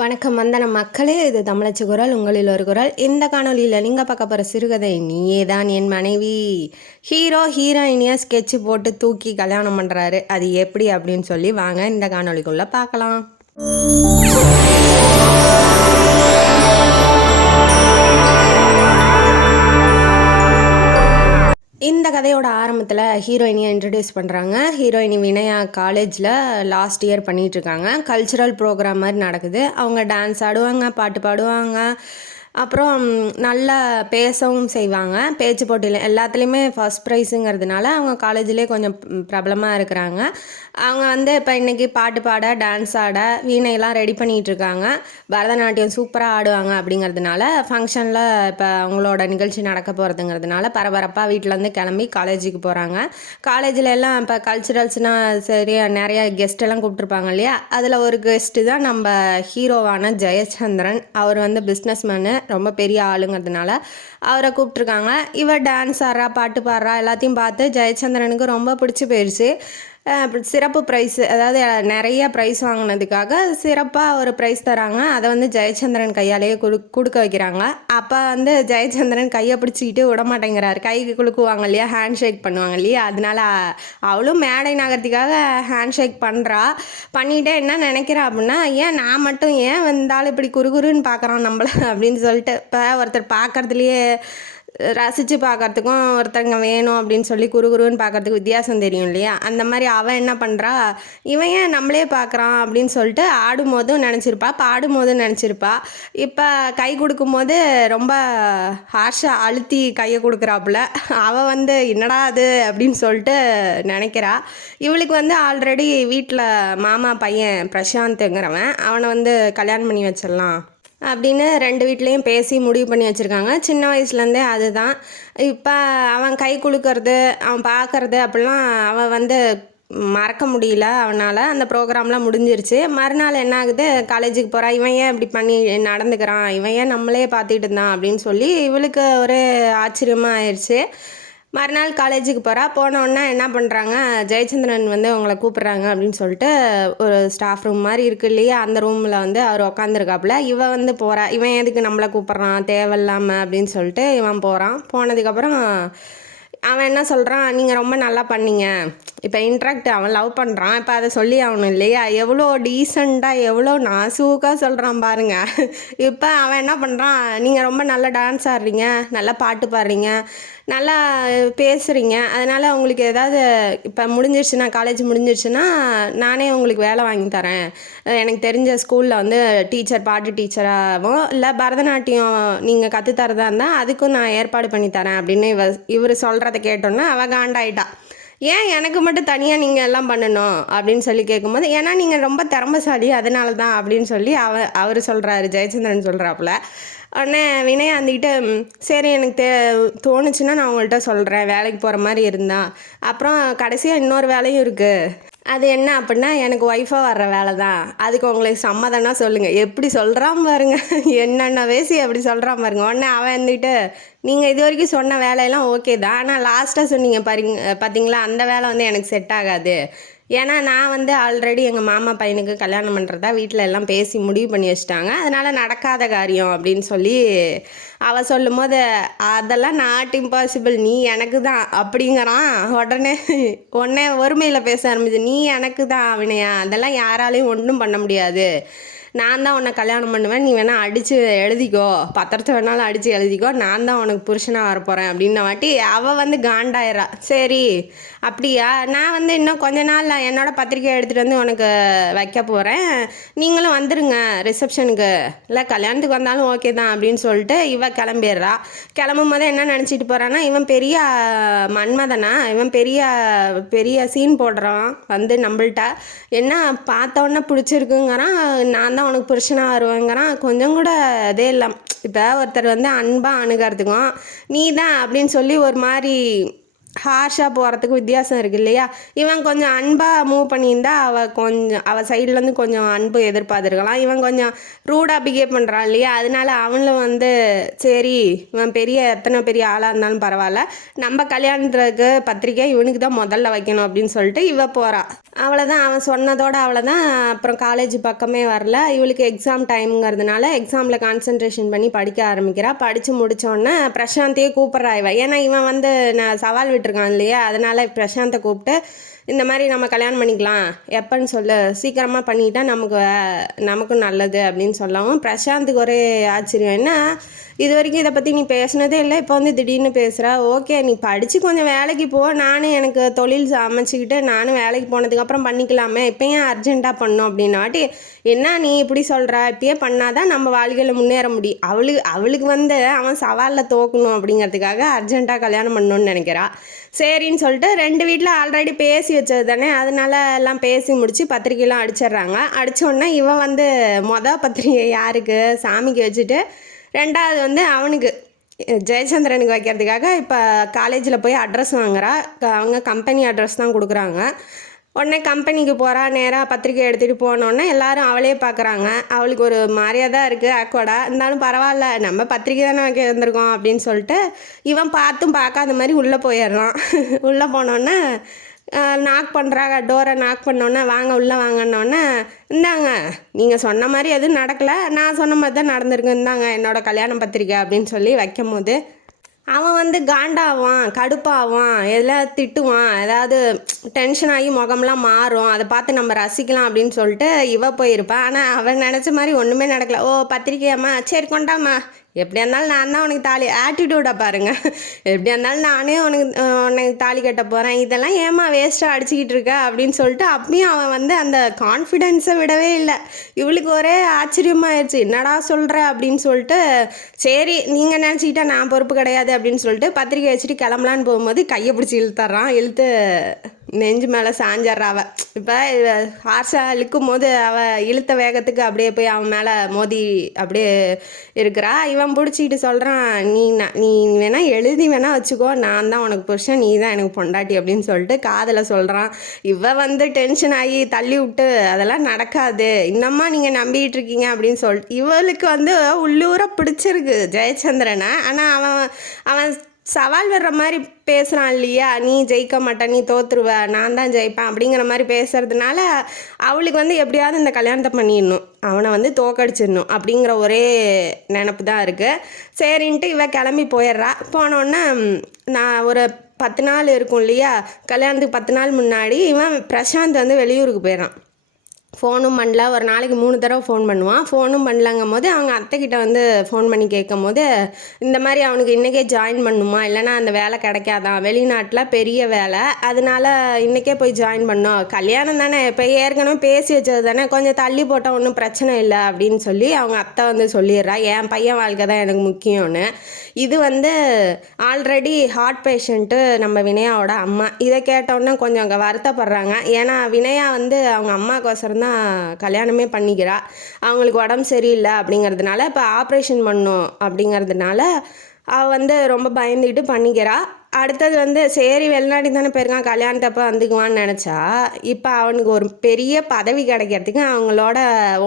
வணக்கம் வந்தன மக்களே, இது தமிழச்சி குரல், உங்களில் ஒரு குரல். இந்த காணொலியில் நீங்கள் பார்க்க போகிற சிறுகதை நீயே தான் என் மனைவி. ஹீரோ ஹீரோயினியை ஸ்கெட்சு போட்டு தூக்கி கல்யாணம் பண்ணுறாரு. அது எப்படி அப்படின்னு சொல்லி வாங்க இந்த காணொலிக்குள்ளே பார்க்கலாம். இந்த கதையோட ஆரம்பத்தில் ஹீரோயினியை இன்ட்ரடியூஸ் பண்ணுறாங்க. ஹீரோயினி வினயா காலேஜில் லாஸ்ட் இயர் பண்ணிகிட்ருக்காங்க. கல்ச்சுரல் ப்ரோக்ராம் மாதிரி நடக்குது. அவங்க டான்ஸ் ஆடுவாங்க, பாட்டு பாடுவாங்க, அப்புறம் நல்லா பேசவும் செய்வாங்க. பேச்சு போட்டியில் எல்லாத்துலேயுமே ஃபஸ்ட் ப்ரைஸுங்கிறதுனால அவங்க காலேஜ்லேயே கொஞ்சம் பிரபலமாக இருக்கிறாங்க. அவங்க இப்போ இன்றைக்கி பாட்டு பாட, டான்ஸ் ஆட வீணையெல்லாம் ரெடி பண்ணிகிட்ருக்காங்க. பரதநாட்டியம் சூப்பராக ஆடுவாங்க. அப்படிங்கிறதுனால ஃபங்க்ஷனில் இப்போ அவங்களோட நிகழ்ச்சி நடக்க போகிறதுங்கிறதுனால பரபரப்பாக வீட்டிலேருந்து கிளம்பி காலேஜுக்கு போகிறாங்க. காலேஜில் எல்லாம் இப்போ கல்ச்சுரல்ஸ்னால் சரி நிறையா கெஸ்ட்டெல்லாம் கூப்பிட்ருப்பாங்க இல்லையா. அதில் ஒரு கெஸ்ட்டு தான் நம்ம ஹீரோவான ஜெயச்சந்திரன். அவர் பிஸ்னஸ் மேனு, ரொம்ப பெரிய ஆளுங்கிறதுனால அவரை கூப்பிட்ருக்காங்க. இவர் டான்ஸ் ஆடுறா, பாட்டு பாடுறா எல்லாத்தையும் பார்த்து ஜெயச்சந்திரனுக்கு ரொம்ப பிடிச்சி போயிடுச்சு. சிறப்பு ப்ரைஸ், அதாவது நிறைய ப்ரைஸ் வாங்கினதுக்காக சிறப்பாக ஒரு ப்ரைஸ் தராங்க. அதை ஜெயச்சந்திரன் கையாலேயே கொடுக்க வைக்கிறாங்க. அப்போ ஜெயச்சந்திரன் கையை பிடிச்சிக்கிட்டு விட மாட்டேங்கிறாரு. கைக்கு குலுக்குவாங்க இல்லையா, ஹேண்ட் ஷேக் பண்ணுவாங்க இல்லையா. அதனால அவளும் மேடை நகர்த்திக்காக ஹேண்ட் ஷேக் பண்ணுறா. பண்ணிகிட்டே என்ன நினைக்கிறா அப்படின்னா, ஏன் நான் மட்டும் ஏன் வந்தாலும் இப்படி குறுகுறுன்னு பார்க்குறான் நம்மளை அப்படின்னு சொல்லிட்டு. இப்போ ஒருத்தர் பார்க்குறதுலையே ரசித்து பார்க்கறதுக்கும் ஒருத்தங்க வேணும் அப்படின்னு சொல்லி குறுகுருன்னு பார்க்கறதுக்கு வித்தியாசம் தெரியும் இல்லையா. அந்த மாதிரி அவன் என்ன பண்ணுறா, இவன் ஏன் நம்மளே பார்க்குறான் அப்படின்னு சொல்லிட்டு ஆடும்போதும் நினச்சிருப்பா, பாடும்போதும் நினச்சிருப்பா. இப்போ கை கொடுக்கும்போது ரொம்ப ஹார்ஷாக அழுத்தி கையை கொடுக்குறாப்புல. அவள் என்னடா அது அப்படின்னு சொல்லிட்டு நினைக்கிறா. இவளுக்கு ஆல்ரெடி வீட்டில் மாமா பையன் பிரசாந்த்ங்கிறவன், அவனை கல்யாணம் பண்ணி வச்சிடலாம் அப்படின்னு ரெண்டு வீட்லேயும் பேசி முடிவு பண்ணி வச்சுருக்காங்க. சின்ன வயசுலேருந்தே அதுதான். இப்போ அவன் கை குலுக்கிறது, அவன் பார்க்குறது அப்படிலாம் அவன் மறக்க முடியல அவனால். அந்த ப்ரோக்ராம்லாம் முடிஞ்சிருச்சு. மறுநாள் என்ன ஆகுது, காலேஜுக்கு போகிறா. இவன் ஏன் இப்படி பண்ணி நடந்துக்கிறான், இவன் ஏன் நம்மளே பார்த்துட்டு இருந்தான் அப்படின்னு சொல்லி இவளுக்கு ஒரு ஆச்சரியமாக ஆயிடுச்சு. மறுநாள் காலேஜுக்கு போகிறா. போனோடனே என்ன பண்ணுறாங்க, ஜெயச்சந்திரன் உங்களை கூப்பிட்றாங்க அப்படின்னு சொல்லிட்டு ஒரு ஸ்டாஃப் ரூம் மாதிரி இருக்குது இல்லையா, அந்த ரூமில் அவர் உக்காந்துருக்காப்புல. இவன் போகிறா. இவன் எதுக்கு நம்மளை கூப்பிட்றான் தேவையில்லாமல் அப்படின்னு சொல்லிட்டு இவன் போகிறான். போனதுக்கப்புறம் அவன் என்ன சொல்கிறான், நீங்கள் ரொம்ப நல்லா பண்ணீங்க. இப்போ இன்ட்ராக்ட் அவன் லவ் பண்ணுறான். இப்போ அதை சொல்லி ஆகணும் இல்லையா. எவ்வளோ டீசெண்டாக எவ்வளோ நாசூக்காக சொல்கிறான் பாருங்க. இப்போ அவன் என்ன பண்ணுறான், நீங்கள் ரொம்ப நல்லா டான்ஸ் ஆடுறீங்க, நல்லா பாட்டு பாடுறீங்க, நல்லா பேசுகிறீங்க, அதனால் உங்களுக்கு ஏதாவது இப்போ முடிஞ்சிருச்சுன்னா, காலேஜ் முடிஞ்சிருச்சுன்னா நானே உங்களுக்கு வேலை வாங்கி தரேன். எனக்கு தெரிஞ்ச ஸ்கூலில் டீச்சர், பாட்டு டீச்சராகவும் இல்லை பரதநாட்டியம் நீங்கள் கற்றுத்தரதா இருந்தால் அதுக்கும் நான் ஏற்பாடு பண்ணி தரேன் அப்படின்னு இவர் சொல்கிறத கேட்டோன்னா அவள் காண்டாயிட்டா. ஏன் எனக்கு மட்டும் தனியாக நீங்கள் எல்லாம் பண்ணணும் அப்படின்னு சொல்லி கேட்கும்போது, ஏன்னா நீங்கள் ரொம்ப திறமைசாலி அதனால தான் அப்படின்னு சொல்லி அவர் சொல்கிறாரு, ஜெயச்சந்திரன் சொல்கிறாப்புல. உடனே வினயா சரி எனக்கு தோணுச்சுன்னா நான் உங்கள்கிட்ட சொல்கிறேன், வேலைக்கு போகிற மாதிரி இருந்தா. அப்புறம் கடைசியாக இன்னொரு வேலையும் இருக்குது. அது என்ன அப்படின்னா, எனக்கு ஒய்ஃபாக வர்ற வேலை தான். அதுக்கு உங்களுக்கு சம்மதம்னா சொல்லுங்கள். எப்படி சொல்கிறான் பாருங்க, என்னென்ன பேசி எப்படி சொல்கிறான் பாருங்க. உடனே அவன் நீங்கள் இது வரைக்கும் சொன்ன வேலையெல்லாம் ஓகே தான், ஆனால் லாஸ்ட்டாக சொன்னீங்க பார்த்தீங்களா, அந்த வேலை எனக்கு செட் ஆகாது. ஏன்னா நான் ஆல்ரெடி எங்கள் மாமா பையனுக்கு கல்யாணம் பண்ணுறதா வீட்டில் எல்லாம் பேசி முடிவு பண்ணி வச்சுட்டாங்க, அதனால் நடக்காத காரியம் அப்படின்னு சொல்லி அவள் சொல்லும் போது, அதெல்லாம் நாட் இம்பாசிபிள், நீ எனக்கு தான் அப்படிங்கிறான். உடனே ஒருமையில் பேச ஆரம்பிச்சு, நீ எனக்கு தான் வினயா, அதெல்லாம் யாராலையும் ஒன்றும் பண்ண முடியாது, நான் தான் உன்னை கல்யாணம் பண்ணுவேன், நீ வேணால் அடித்து எழுதிக்கோ, பத்திரத்தை வேணாலும் அடித்து எழுதிக்கோ, நான் தான் உனக்கு புருஷனாக வரப்போகிறேன் அப்படின்ன வாட்டி அவள் காண்டாயிரா. சரி அப்படியா, நான் இன்னும் கொஞ்ச நாள் என்னோடய பத்திரிக்கை எடுத்துகிட்டு உனக்கு வைக்க போகிறேன், நீங்களும் வந்துடுங்க ரிசப்ஷனுக்கு, இல்லை கல்யாணத்துக்கு வந்தாலும் ஓகே தான் அப்படின்னு சொல்லிட்டு இவன் கிளம்பிடுறா. கிளம்பும் போது என்ன நினச்சிட்டு போகிறான்னா, இவன் பெரிய மன்மதனா, இவன் பெரிய பெரிய சீன் போடுறான் நம்மள்கிட்ட, என்ன பார்த்தவொன்னே பிடிச்சிருக்குங்கிறான், நான் தான் உனக்கு புருஷனாக வருவேங்கிறான். கொஞ்சம் கூட அதே இல்லை. இப்போ ஒருத்தர் அன்பாக அணுகிறதுக்கும் நீ தான் அப்படின்னு சொல்லி ஒரு மாதிரி ஹார்ஷாக போகிறதுக்கு வித்தியாசம் இருக்குது இல்லையா? இவன் கொஞ்சம் அன்பாக மூவ் பண்ணியிருந்தா அவள் சைட்லேருந்து கொஞ்சம் அன்பு எதிர்பார்த்துருக்கலாம். இவன் கொஞ்சம் ரூடாக பிஹேவ் பண்ணுறான் இல்லையா? அதனால அவனும் வந்து சரி இவன் எத்தனை பெரிய ஆளாக இருந்தாலும் பரவாயில்ல, நம்ம கல்யாணத்துக்கு பத்திரிக்கை இவனுக்கு தான் முதல்ல வைக்கணும் அப்படின்னு சொல்லிட்டு இவ போகிறா. அவ்வளோதான், அவன் சொன்னதோட அவ்வளோதான். அப்புறம் காலேஜ் பக்கமே வரல. இவளுக்கு எக்ஸாம் டைம்ங்கிறதுனால எக்ஸாமில் கான்சன்ட்ரேஷன் பண்ணி படிக்க ஆரம்பிக்கிறா. படித்து முடித்தோடனே பிரசாந்தையே கூப்பிட்றா இவன். ஏன்னா இவன் வந்து நான் சவால் விட்டுருக்கான் இல்லையா? அதனால் பிரசாந்தை கூப்பிட்டு இந்த மாதிரி நம்ம கல்யாணம் பண்ணிக்கலாம், எப்போன்னு சொல்லு, சீக்கிரமாக பண்ணிட்டா நமக்கும் நல்லது அப்படின்னு சொல்லவும் பிரசாந்துக்கு ஒரே ஆச்சரியம். என்ன இது வரைக்கும் இதை பற்றி நீ பேசினதே இல்லை, இப்போ வந்து திடீர்னு பேசுகிற. ஓகே நீ படித்து கொஞ்சம் வேலைக்கு போ, நானும் எனக்கு தொழில் அமைச்சிக்கிட்டு நானும் வேலைக்கு போனதுக்கப்புறம் பண்ணிக்கலாமே, இப்போ ஏன் அர்ஜென்ட்டாக பண்ணோம் அப்படின்னாட்டி, என்ன நீ இப்படி சொல்கிற, இப்பயே பண்ணாதான் நம்ம வாழ்க்கையில் முன்னேற முடியும். அவளுக்கு வந்து அவன் சவாலில் தோக்கணும் அப்படிங்கிறதுக்காக அர்ஜென்ட்டாக கல்யாணம் பண்ணணும்னு நினைக்கிறா. சரின்னு சொல்லிட்டு 2 வீட்டில் ஆல்ரெடி பேசி வச்சது தானே, அதனால எல்லாம் பேசி முடித்து பத்திரிக்கைலாம் அடிச்சிடுறாங்க. அடித்தோடனே இவன் வந்து பத்திரிகை யாருக்கு, சாமிக்கு வச்சுட்டு 2வது வந்து அவனுக்கு ஜெயச்சந்திரனுக்கு வைக்கிறதுக்காக இப்போ காலேஜில் போய் அட்ரஸ் வாங்குறா. அவங்க கம்பெனி அட்ரஸ் தான் கொடுக்குறாங்க. உடனே கம்பெனிக்கு போகிறா. நேராக பத்திரிக்கை எடுத்துகிட்டு போனோடனே எல்லாரும் அவளே பார்க்குறாங்க. அவளுக்கு ஒரு மாதிரியாக தான் இருக்குது, ஆக்வர்டாக இருந்தாலும் பரவாயில்ல, நம்ம பத்திரிக்கை தானே வைக்க வந்திருக்கோம் அப்படின்னு சொல்லிட்டு இவன் பார்க்காத மாதிரி உள்ளே போயிடுறான். உள்ளே போனோடனே நாக் பண்ணுறாங்க. டோரை நாக் பண்ணோன்னே வாங்க உள்ளே வாங்கினோடனே, இந்தாங்க நீங்கள் சொன்ன மாதிரி எதுவும் நடக்கலை, நான் சொன்ன மாதிரி தான் நடந்திருக்கு, இந்தாங்க என்னோடய கல்யாண பத்திரிக்கை அப்படின்னு சொல்லி வைக்கும் போது அவன் வந்து காண்டாவான், கடுப்பாவான், எல்லாம் திட்டுவான், ஏதாவது டென்ஷன் ஆகி முகம்லாம் மாறும், அதை பார்த்து நம்ம ரசிக்கலாம் அப்படின்னு சொல்லிட்டு இவ போயிருப்பான். ஆனால் அவன் நினச்ச மாதிரி ஒன்றுமே நடக்கலை. ஓ பத்திரிக்கையாம்மா, சரி கொண்டாம்மா, எப்படியா இருந்தாலும் நான் தான் உனக்கு தாலி, ஆட்டிடியூடை பாருங்கள், எப்படியா இருந்தாலும் நானே உனக்கு தாலி கட்ட போகிறேன், இதெல்லாம் ஏமா வேஸ்ட்டாக அடிச்சுக்கிட்டு இருக்க அப்படின்னு சொல்லிட்டு அப்பயும் அவன் வந்து அந்த கான்ஃபிடென்ஸை விடவே இல்லை. இவளுக்கு ஒரே ஆச்சரியமாயிடுச்சு, என்னடா சொல்கிற அப்படின்னு சொல்லிட்டு, சரி நீங்கள் நினச்சிக்கிட்டா நான் பொறுப்பு கிடையாது அப்படின்னு சொல்லிட்டு பத்திரிக்கை வச்சுட்டு கிளம்பலான்னு போகும்போது கையை பிடிச்சி இழுத்துட்றான். நெஞ்சு மேலே சாஞ்சிட்றா. அவள் இப்போ ஹார்ஸாக இழுக்கும் போது அவள் இழுத்த வேகத்துக்கு அப்படியே போய் அவன் மேலே மோதி அப்படியே இருக்கிறா. இவன் பிடிச்சிக்கிட்டு சொல்கிறான், நீ வேணால் எழுதி வேணால் வச்சுக்கோ, நான் தான் உனக்கு புருஷன், நீ தான் எனக்கு பொண்டாட்டி அப்படின்னு சொல்லிட்டு காதில் சொல்கிறான். இவன் வந்து டென்ஷன் ஆகி தள்ளி விட்டு, அதெல்லாம் நடக்காது, இன்னமா நீங்கள் நம்பிக்கிட்டு இருக்கீங்க அப்படின்னு சொல்லிட்டு இவளுக்கு வந்து உள்ளூர பிடிச்சிருக்கு ஜெயச்சந்திரனை. ஆனால் அவன் சவால் வர்ற மாதிரி பேசுகிறான் இல்லையா, நீ ஜெயிக்க மாட்டேன், நீ தோற்றுருவ, நான் தான் ஜெயிப்பேன் அப்படிங்கிற மாதிரி பேசுறதுனால அவளுக்கு வந்து எப்படியாவது இந்த கல்யாணத்தை பண்ணிடணும், அவனை வந்து தோக்கடிச்சிடணும் அப்படிங்கிற ஒரே நினப்பு தான் இருக்குது. சரின்ட்டு இவ கிளம்பி போயிடுறா. போனோடனே நான் ஒரு 10 நாள் இருக்கும் இல்லையா, கல்யாணத்துக்கு 10 நாள் முன்னாடி இவன் பிரசாந்த் வந்து வெளியூருக்கு போயிடறான். ஃபோனும் பண்ணல, ஒரு நாளைக்கு 3 தடவை ஃபோன் பண்ணுவான். ஃபோனும் பண்ணலங்கும் போது அவங்க அத்தைக்கிட்ட வந்து ஃபோன் பண்ணி கேட்கும் போது, இந்த மாதிரி அவனுக்கு இன்றைக்கே ஜாயின் பண்ணுமா, இல்லைனா அந்த வேலை கிடைக்காதான், வெளிநாட்டில் பெரிய வேலை, அதனால இன்றைக்கே போய் ஜாயின் பண்ணோம், கல்யாணம் தானே, இப்போ ஏற்கனவே பேசி வச்சது தானே, கொஞ்சம் தள்ளி போட்டால் ஒன்றும் பிரச்சனை இல்லை அப்படின்னு சொல்லி அவங்க அத்தை வந்து சொல்லிடுறா. என் பையன் வாழ்க்கை தான் எனக்கு முக்கியம்னு. இது வந்து ஆல்ரெடி ஹார்ட் பேஷண்ட்டு நம்ம வினயாவோட அம்மா. இதை கேட்டோன்னே கொஞ்சம் வருத்தப்படுறாங்க. ஏன்னா வினயா வந்து அவங்க அம்மாவுக்கோசரம் தான் கல்யாணமே பண்ணிக்கிறா. அவங்களுக்கு உடம்பு சரியில்லை அப்படிங்கிறதுனால இப்போ ஆப்ரேஷன் பண்ணும் அப்படிங்கிறதுனால அவள் வந்து ரொம்ப பயந்துக்கிட்டு பண்ணிக்கிறா. அடுத்தது வந்து சரி வெளிநாடு தானே போயிருக்கான், கல்யாணத்தப்போ வந்துக்குவான்னு நினச்சா, இப்போ அவனுக்கு ஒரு பெரிய பதவி கிடைக்கிறதுக்கு அவங்களோட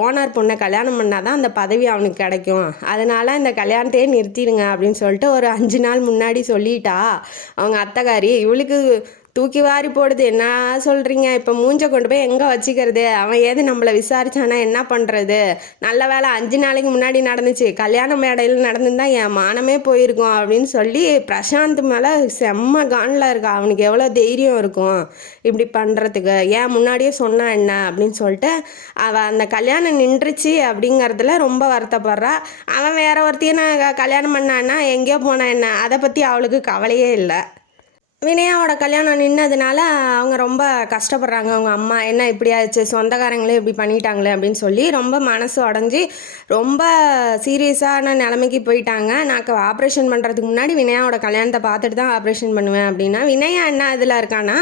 ஓனர் பொண்ணை கல்யாணம் பண்ணால் தான் அந்த பதவி அவனுக்கு கிடைக்கும், அதனால் இந்த கல்யாணத்தையே நிறுத்திடுங்க அப்படின்னு சொல்லிட்டு ஒரு 5 நாள் முன்னாடி சொல்லிட்டா அவங்க அத்தைக்காரி. இவளுக்கு தூக்கி வாரி போடுது. என்ன சொல்கிறீங்க, இப்போ மூஞ்சை கொண்டு போய் எங்கே வச்சுக்கிறது, அவன் ஏது நம்மளை விசாரிச்சானா என்ன பண்ணுறது, நல்ல வேலை 5 நாளைக்கு முன்னாடி நடந்துச்சு, கல்யாண மேடையில் நடந்துதான் என் மானமே போயிருக்கும் அப்படின்னு சொல்லி பிரசாந்த் மேலே செம்ம கானில் இருக்கா. அவனுக்கு எவ்வளோ தைரியம் இருக்கும் இப்படி பண்ணுறதுக்கு, ஏன் முன்னாடியே சொன்னா என்ன அப்படின்னு சொல்லிட்டு அவள் அந்த கல்யாணம் நின்றுச்சு அப்படிங்கிறதுல ரொம்ப வருத்தப்படுறா. அவன் வேற ஒருத்தையும் கல்யாணம் பண்ணான்னா எங்கேயோ போனா என்ன, அதை பற்றி அவளுக்கு கவலையே இல்லை. வினயாவோட கல்யாணம் நின்னதுனால அவங்க ரொம்ப கஷ்டப்படுறாங்க. அவங்க அம்மா என்ன இப்படி ஆயிடுச்சு, சொந்தக்காரங்களே இப்படி பண்ணிட்டாங்களே அப்படின்னு சொல்லி ரொம்ப மனசு உடஞ்சி ரொம்ப சீரியஸான நிலைமைக்கு போயிட்டாங்க. நான் ஆப்ரேஷன் பண்ணுறதுக்கு முன்னாடி வினயாவோட கல்யாணத்தை பார்த்துட்டு தான் ஆப்ரேஷன் பண்ணுவேன் அப்படின்னா, வினயா என்ன இதில் இருக்கான்னா,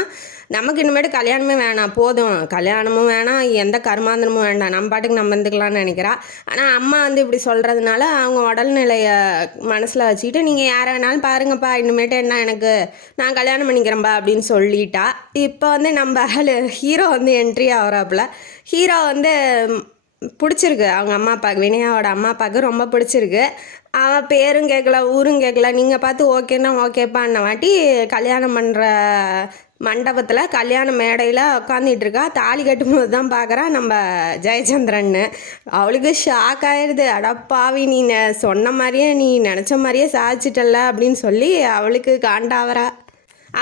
நமக்கு இனிமேட்டு கல்யாணமே வேணாம், போதும், கல்யாணமும் வேணாம், எந்த கருமாந்திரமும் வேண்டாம், நம்ம பாட்டுக்கு நம்ம இருந்துக்கலாம்னு நினைக்கிறா. ஆனால் அம்மா வந்து இப்படி சொல்கிறதுனால அவங்க உடல்நிலையை மனசில் வச்சுக்கிட்டு நீங்கள் யாரை வேணாலும் பாருங்கப்பா, இனிமேட்டு என்ன எனக்கு, நான் கல்யாணம் பண்ணிக்கிறேன்ப்பா அப்படின்னு சொல்லிட்டா. இப்போ வந்து நம்ம ஹீரோ வந்து என்ட்ரி ஆகிறாப்புல. ஹீரோ வந்து பிடிச்சிருக்கு அவங்க அம்மா அப்பாவுக்கு, வினயாவோட அம்மா அப்பாவுக்கு ரொம்ப பிடிச்சிருக்கு. அவன் பேரும் கேட்கல, ஊரும் கேட்கல, நீங்கள் பார்த்து ஓகேன்னா ஓகேப்பான்ன வாட்டி கல்யாணம் பண்ணுற மண்டபத்தில் கல்யாண மேடையில் உட்காந்துட்டு இருக்கா. தாலி கட்டும்போது தான் பார்க்குறா நம்ம ஜெயச்சந்திரன்னு. அவளுக்கு ஷாக் ஆயிடுது. அடப்பாவி, நீ சொன்ன மாதிரியே, நீ நினச்ச மாதிரியே சாதிச்சிட்டல்ல அப்படின்னு சொல்லி அவளுக்கு காண்டாவரா.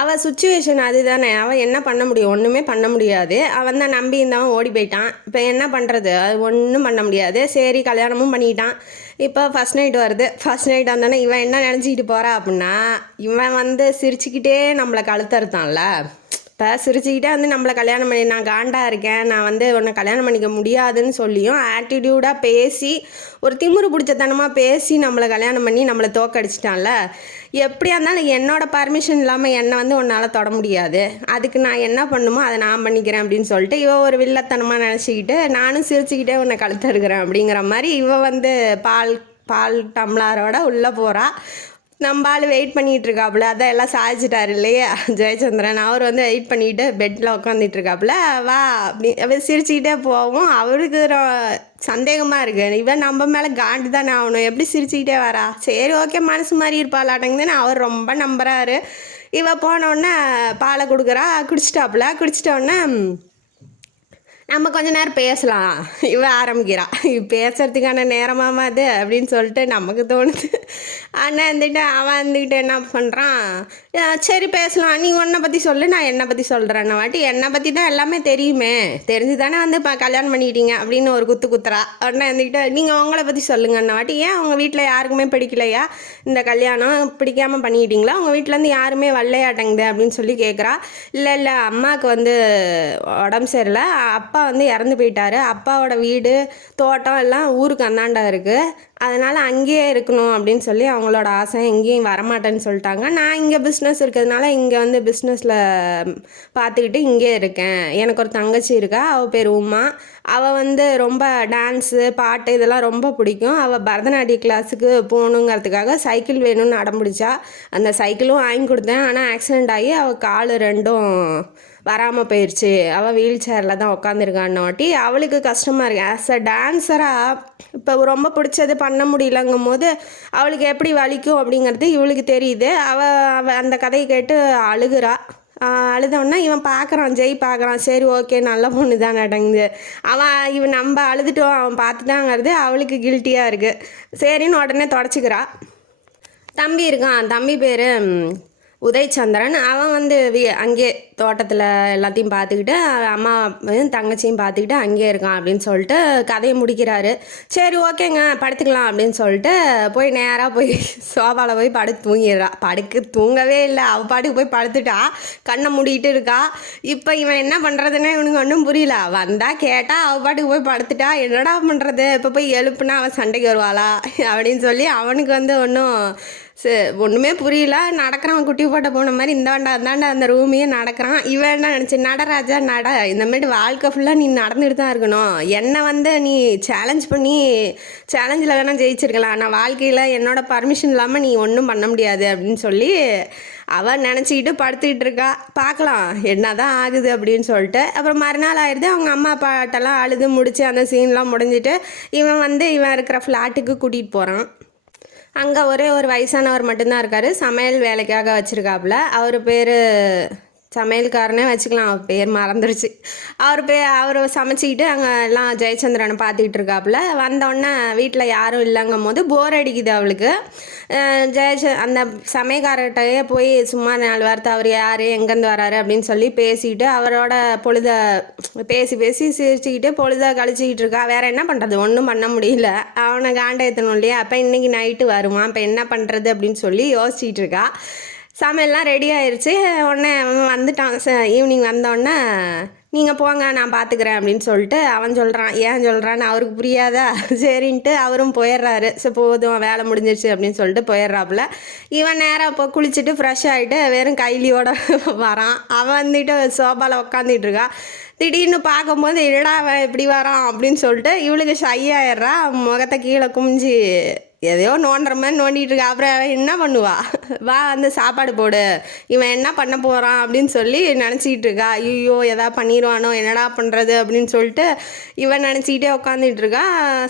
அவள் சுச்சுவேஷன் அதுதானே, அவள் என்ன பண்ண முடியும், ஒன்றுமே பண்ண முடியாது. அவன் தான் நம்பி இருந்தவன் ஓடி போயிட்டான். இப்போ என்ன பண்ணுறது, அது ஒன்றும் பண்ண முடியாது. சரி கல்யாணமும் பண்ணிட்டான். இப்போ ஃபஸ்ட் நைட் வருது. ஃபஸ்ட் நைட் வந்தோடனே இவன் என்ன நினச்சிக்கிட்டு போகிறா அப்படின்னா, இவன் வந்து சிரிச்சுக்கிட்டே நம்மளை கழுத்தறுத்தான்ல. இப்போ சிரிச்சுக்கிட்டே வந்து நம்மளை கல்யாணம் பண்ணி, நான் காண்டாக இருக்கேன், நான் வந்து உன்னை கல்யாணம் பண்ணிக்க முடியாதுன்னு சொல்லியும் ஆட்டிடியூடாக பேசி, ஒரு திமிரு பிடிச்சத்தனமாக பேசி நம்மளை கல்யாணம் பண்ணி நம்மளை தோக்கடிச்சிட்டான்ல. எப்படியா இருந்தாலும் என்னோடய பர்மிஷன் இல்லாமல் என்னை வந்து உன்னால் தொட முடியாது, அதுக்கு நான் என்ன பண்ணுமோ அதை நான் பண்ணிக்கிறேன் அப்படின்னு சொல்லிட்டு இவ ஒரு வில்லத்தனமாக நினச்சிக்கிட்டு, நானும் சிரிச்சுக்கிட்டே உன்னை கழுத்தெடுக்கிறேன் அப்படிங்கிற மாதிரி இவ வந்து பால் டம்ளாரோட உள்ளே போகிறா. நம்ம ஆள் வெயிட் பண்ணிகிட்டு இருக்காப்புல. அதான் எல்லாம் சாதிச்சிட்டாரு இல்லையா ஜெயச்சந்திரன். அவர் வந்து வெயிட் பண்ணிவிட்டு பெட்டில் உட்காந்துட்டு இருக்காப்புல. வா அப்படி அவர் சிரிச்சுக்கிட்டே போவோம். அவருக்கு சந்தேகமாக இருக்குது, இவன் நம்ம மேலே காண்டு தானே ஆகணும், எப்படி சிரிச்சுக்கிட்டே வரா, சரி ஓகே மனசு மாதிரி இருப்பாளாட்டங்குதுன்னு அவர் ரொம்ப நம்புறாரு. இவ போனோடனே பாலை கொடுக்குறா, குடிச்சிட்டோடனே நம்ம கொஞ்ச நேரம் பேசலாம், இவ ஆரம்பிக்கிறா. பேசுறதுக்கான நேரமாமா அது அப்படின்னு சொல்லிட்டு நமக்கு தோணுது. ஆனால் வந்துட்டு அவன் வந்துக்கிட்டு என்ன பண்ணுறான், சரி பேசலாம், நீ உன்னை பற்றி சொல்லு, நான் என்னை பற்றி சொல்கிறேன்ன வாட்டி, என்னை பற்றி தான் எல்லாமே தெரியுமே, தெரிஞ்சு தானே வந்து இப்போ கல்யாணம் பண்ணிக்கிட்டீங்க அப்படின்னு ஒரு குத்துறா. உடனே வந்துக்கிட்டு நீங்கள் உங்களை பற்றி சொல்லுங்கன்ன வாட்டி, ஏன் அவங்க வீட்டில் யாருக்குமே பிடிக்கலையா இந்த கல்யாணம், பிடிக்காமல் பண்ணிக்கிட்டீங்களா, உங்கள் வீட்டிலேருந்து யாருமே வரலையாட்டங்குது அப்படின்னு சொல்லி கேட்குறா. இல்லை அம்மாவுக்கு வந்து உடம்பு சரியில்லை, அப்பா வந்து இறந்து போயிட்டாரு, அப்பாவோட வீடு தோட்டம் எல்லாம் ஊருக்கு அந்தாண்டா இருக்குது, அதனால் அங்கேயே இருக்கணும் அப்படின்னு சொல்லி அவங்களோட ஆசை, எங்கேயும் வரமாட்டேன்னு சொல்லிட்டாங்க. நான் இங்கே பிஸ்னஸ் இருக்கிறதுனால இங்கே வந்து பிஸ்னஸில் பார்த்துக்கிட்டு இங்கே இருக்கேன். எனக்கு ஒரு தங்கச்சி இருக்கா, அவள் பேர் உமா. அவள் வந்து ரொம்ப டான்ஸு பாட்டு இதெல்லாம் ரொம்ப பிடிக்கும். அவள் பரதநாட்டிய கிளாஸுக்கு போகணுங்கிறதுக்காக சைக்கிள் வேணும்னு அடம்பிடிச்சா. அந்த சைக்கிளும் வாங்கி கொடுத்தேன். ஆனால் ஆக்சிடெண்ட் ஆகி அவள் கால் ரெண்டும் வராமல் போயிடுச்சு. அவள் வீல் சேரில் தான் உட்காந்துருக்கான்னு வாட்டி அவளுக்கு கஷ்டமாக இருக்குது. ஆஸ் அ டான்ஸராக இப்போ ரொம்ப பிடிச்சது பண்ண முடியலங்கும் போது அவளுக்கு எப்படி வலிக்கும் அப்படிங்கிறது இவளுக்கு தெரியுது. அவள் அந்த கதையை கேட்டு அழுகுறா. அழுதோன்னா இவன் பார்க்குறான், ஜெய் பார்க்குறான், சரி ஓகே நல்ல பொண்ணு தான் நடங்குது. இவன் நம்ம அழுதுட்டோம் அவன் பார்த்துட்டாங்கிறது அவளுக்கு கில்ட்டியாக இருக்குது. சரின்னு உடனே தொடச்சிக்கிறா. தம்பி இருக்கான், தம்பி பேர் உதயச்சந்திரன். அவன் வந்து அங்கே தோட்டத்தில் எல்லாத்தையும் பார்த்துக்கிட்டு அம்மாவையும் தங்கச்சியும் பார்த்துக்கிட்டு அங்கேயே இருக்கான் அப்படின்னு சொல்லிட்டு கதையை முடிக்கிறாரு. சரி ஓகேங்க படுத்துக்கலாம் அப்படின்னு சொல்லிட்டு போய் நேராக போய் சோபாவில் போய் படுத்து தூங்கவே இல்லை. அவள் பாட்டுக்கு போய் படுத்துட்டா, கண்ணை மூடிட்டு இருக்கா. இப்போ இவன் என்ன பண்ணுறதுன்னு இவனுக்கு ஒன்றும் புரியல. வந்தால் கேட்டால் அவள் பாட்டுக்கு போய் படுத்துட்டா, என்னடா பண்ணுறது, இப்போ போய் எழுப்புனா அவன் சண்டைக்கு வருவாளா அப்படின்னு சொல்லி அவனுக்கு வந்து ஒன்றுமே புரியல. நடக்கிறான், குட்டி போட்ட போன மாதிரி இந்தாண்டா அந்த ரூமையே நடக்கிறான். இவன் என்ன நினச்சி, நடராஜா நட, இந்தமாரி வாழ்க்கை ஃபுல்லாக நீ நடந்துட்டு தான் இருக்கணும், என்னை வந்து நீ சேலஞ்சில் வேணால் ஜெயிச்சிருக்கலாம், ஆனால் வாழ்க்கையில் என்னோட பர்மிஷன் இல்லாமல் நீ ஒன்றும் பண்ண முடியாது அப்படின்னு சொல்லி அவன் நினச்சிக்கிட்டு படுத்துக்கிட்டு இருக்கா. பார்க்கலாம் என்ன தான் ஆகுது அப்படின்னு சொல்லிட்டு. அப்புறம் மறுநாள் ஆயிடுது. அவங்க அம்மா அப்பாட்டெல்லாம் அழுது முடித்து அந்த சீன்லாம் முடிஞ்சிட்டு இவன் இருக்கிற ஃப்ளாட்டுக்கு கூட்டிகிட்டு போகிறான். அங்கே ஒரே ஒரு வயசானவர் மட்டும்தான் இருக்கார், சமையல் வேலைக்காக வச்சுருக்காப்புல. அவர் பேர் சமையல்காரனே வச்சுக்கலாம், அவர் பேர் மறந்துருச்சு. அவர் சமைச்சிக்கிட்டு அங்கே எல்லாம் ஜெயச்சந்திரனை பார்த்துக்கிட்டு இருக்காப்புல. வந்தோடனே வீட்டில் யாரும் இல்லைங்கும் போது போர் அடிக்குது அவளுக்கு. அந்த சமையல்காரர்கிட்டயே போய் சும்மா 4 வார்த்தை அவர் யார் எங்கேருந்து வராரு அப்படின்னு சொல்லி பேசிக்கிட்டு அவரோட பேசி சிரிச்சுக்கிட்டு பொழுத கழிச்சிக்கிட்டு இருக்கா. வேறு என்ன பண்ணுறது, ஒன்றும் பண்ண முடியல. அவனை காண்டை ஏற்றணும் இல்லையா. அப்போ இன்றைக்கி நைட்டு வருவான், இப்போ என்ன பண்ணுறது அப்படின்னு சொல்லி யோசிச்சுட்டு இருக்கா. சமையல்லாம் ரெடி ஆயிடுச்சு. உடனே அவன் வந்துட்டான். ஈவினிங் வந்தோடனே நீங்கள் போங்க நான் பார்த்துக்கிறேன் அப்படின்னு சொல்லிட்டு அவன் சொல்கிறான். ஏன் சொல்கிறான்னு அவருக்கு புரியாதா? சரின்ட்டு அவரும் போயிடுறாரு. ஸோ போதும் வேலை முடிஞ்சிருச்சு அப்படின்னு சொல்லிட்டு போயிடுறாப்புல. இவன் நேராக இப்போ குளிச்சுட்டு ஃப்ரெஷ் ஆகிட்டு வெறும் கைலியோட வரான். அவன் வந்துட்டு சோபாவில் உக்காந்துட்டு இருக்கா. திடீர்னு பார்க்கும்போது என்னடா அவன் இப்படி வரான் அப்படின்னு சொல்லிட்டு இவளுக்கு ஷை ஆயிடுறா. முகத்தை கீழே குமிஞ்சு எதையோ நோண்டுற மாதிரி நோண்டிகிட்டு இருக்கா. அப்புறம் அவன் என்ன பண்ணுவா? வா வந்து சாப்பாடு போடு, இவன் என்ன பண்ண போகிறான் அப்படின்னு சொல்லி நினச்சிக்கிட்டு இருக்கா. ஐயோ எதாவது பண்ணிடுவானோ, என்னடா பண்ணுறது அப்படின்னு சொல்லிட்டு இவன் நினச்சிக்கிட்டே உட்காந்துட்டு இருக்கா.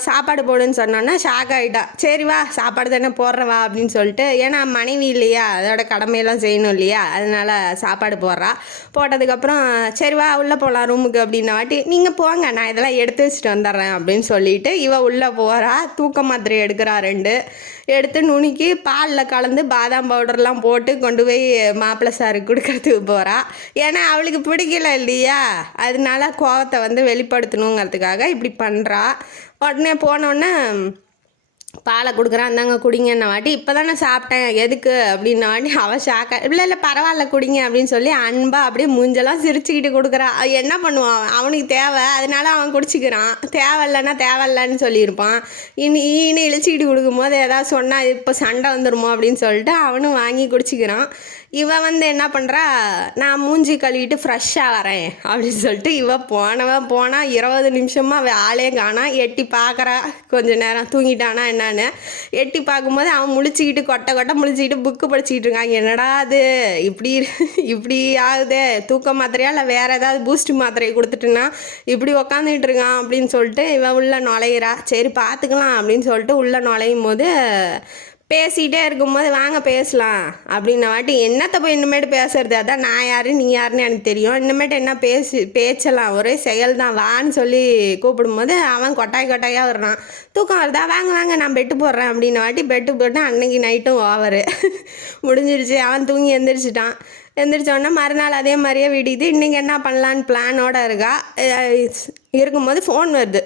சாப்பாடு போடுன்னு சொன்னோன்னா ஷாக் ஆகிட்டா. சரி வா சாப்பாடு தானே போடுறவா அப்படின்னு சொல்லிட்டு, ஏன்னா மனைவி இல்லையா, அதோட கடமையெல்லாம் செய்யணும் இல்லையா, அதனால் சாப்பாடு போடுறா. போட்டதுக்கப்புறம் சரி வா உள்ளே போகலாம் ரூமுக்கு அப்படின்ன வாட்டி, நீங்கள் போங்க நான் இதெல்லாம் எடுத்து வச்சுட்டு வந்துடுறேன் அப்படின்னு சொல்லிட்டு இவள் உள்ளே போகிறா. தூக்க மாத்திரை எடுக்கிறா. எடுத்து நுணுக்கி பாலில் கலந்து பாதாம் பவுடர்லாம் போட்டு கொண்டு போய் மாப்பிள்ளை சாருக்கு கொடுக்கறதுக்கு போகிறா. ஏன்னா அவளுக்கு பிடிக்கல இல்லையா, அதனால கோவத்தை வந்து வெளிப்படுத்தணுங்கிறதுக்காக இப்படி பண்ணுறா. உடனே போனோடனே பாலை கொடுக்குறான். அந்தாங்க குடிங்கன்ன வாட்டி, இப்போ தானே சாப்பிட்டேன் எதுக்கு அப்படின்ன வாட்டி அவன் ஷாக்கா, இல்லை பரவாயில்ல குடிங்க அப்படின்னு சொல்லி அன்பா அப்படியே மூஞ்செல்லாம் சிரிச்சுக்கிட்டு கொடுக்குறான். என்ன பண்ணுவான், அவனுக்கு தேவை அதனால அவன் குடிச்சிக்கிறான். தேவையில்லைன்னா தேவையில்லன்னு சொல்லியிருப்பான். ஈன்னு இழிச்சிக்கிட்டு கொடுக்கும்போது ஏதாவது சொன்னால் இப்போ சண்டை வந்துடுமோ அப்படின்னு சொல்லிட்டு அவனும் வாங்கி குடிச்சிக்கிறான். இவன் வந்து என்ன பண்ணுறா, நான் மூஞ்சி கழுவிட்டு ஃப்ரெஷ்ஷாக வரேன் அப்படின்னு சொல்லிட்டு இவன் போனால் 20 நிமிஷமாக ஆளே காணா. எட்டி பார்க்குறா. கொஞ்சம் நேரம் தூங்கிட்டானா என்னன்னு எட்டி பார்க்கும்போது அவன் முழிச்சிக்கிட்டு கொட்டை முழிச்சிக்கிட்டு புக்கு படிச்சிக்கிட்டு இருக்கான். என்னடா அது இப்படி ஆகுதே, தூக்க மாத்திரையா இல்லை வேறு ஏதாவது பூஸ்ட் மாத்திரையை கொடுத்துட்டுன்னா இப்படி உக்காந்துக்கிட்டு இருக்கான் அப்படின்னு சொல்லிட்டு இவன் உள்ளே நுழையிறா. சரி பார்த்துக்கலாம் அப்படின்னு சொல்லிட்டு உள்ளே நுழையும் போது பேசிகிட்டே இருக்கும்போது வாங்க பேசலாம் அப்படின்ன வாட்டி, என்னத்தை போய் இன்னமேட்டு பேசுறது, அதான் நான் யாரு நீ யாருன்னு எனக்கு தெரியும், இன்னமேட்டு என்ன பேச்சலாம் ஒரே செயல் தான், வான்னு சொல்லி கூப்பிடும்போது அவன் கொட்டாயாக வர்றான். தூக்கம் வருதா, வாங்க நான் பெட்டு போடுறேன் அப்படின்ன வாட்டி பெட்டு போட்டு அன்னைக்கு நைட்டும் ஓவரு முடிஞ்சிருச்சு. அவன் தூங்கி எந்திரிச்சிட்டான். எந்திரிச்சோடனே மறுநாள் அதே மாதிரியே விடியுது. இன்றைக்கி என்ன பண்ணலான்னு பிளானோடு இருக்கா. இருக்கும்போது ஃபோன் வருது.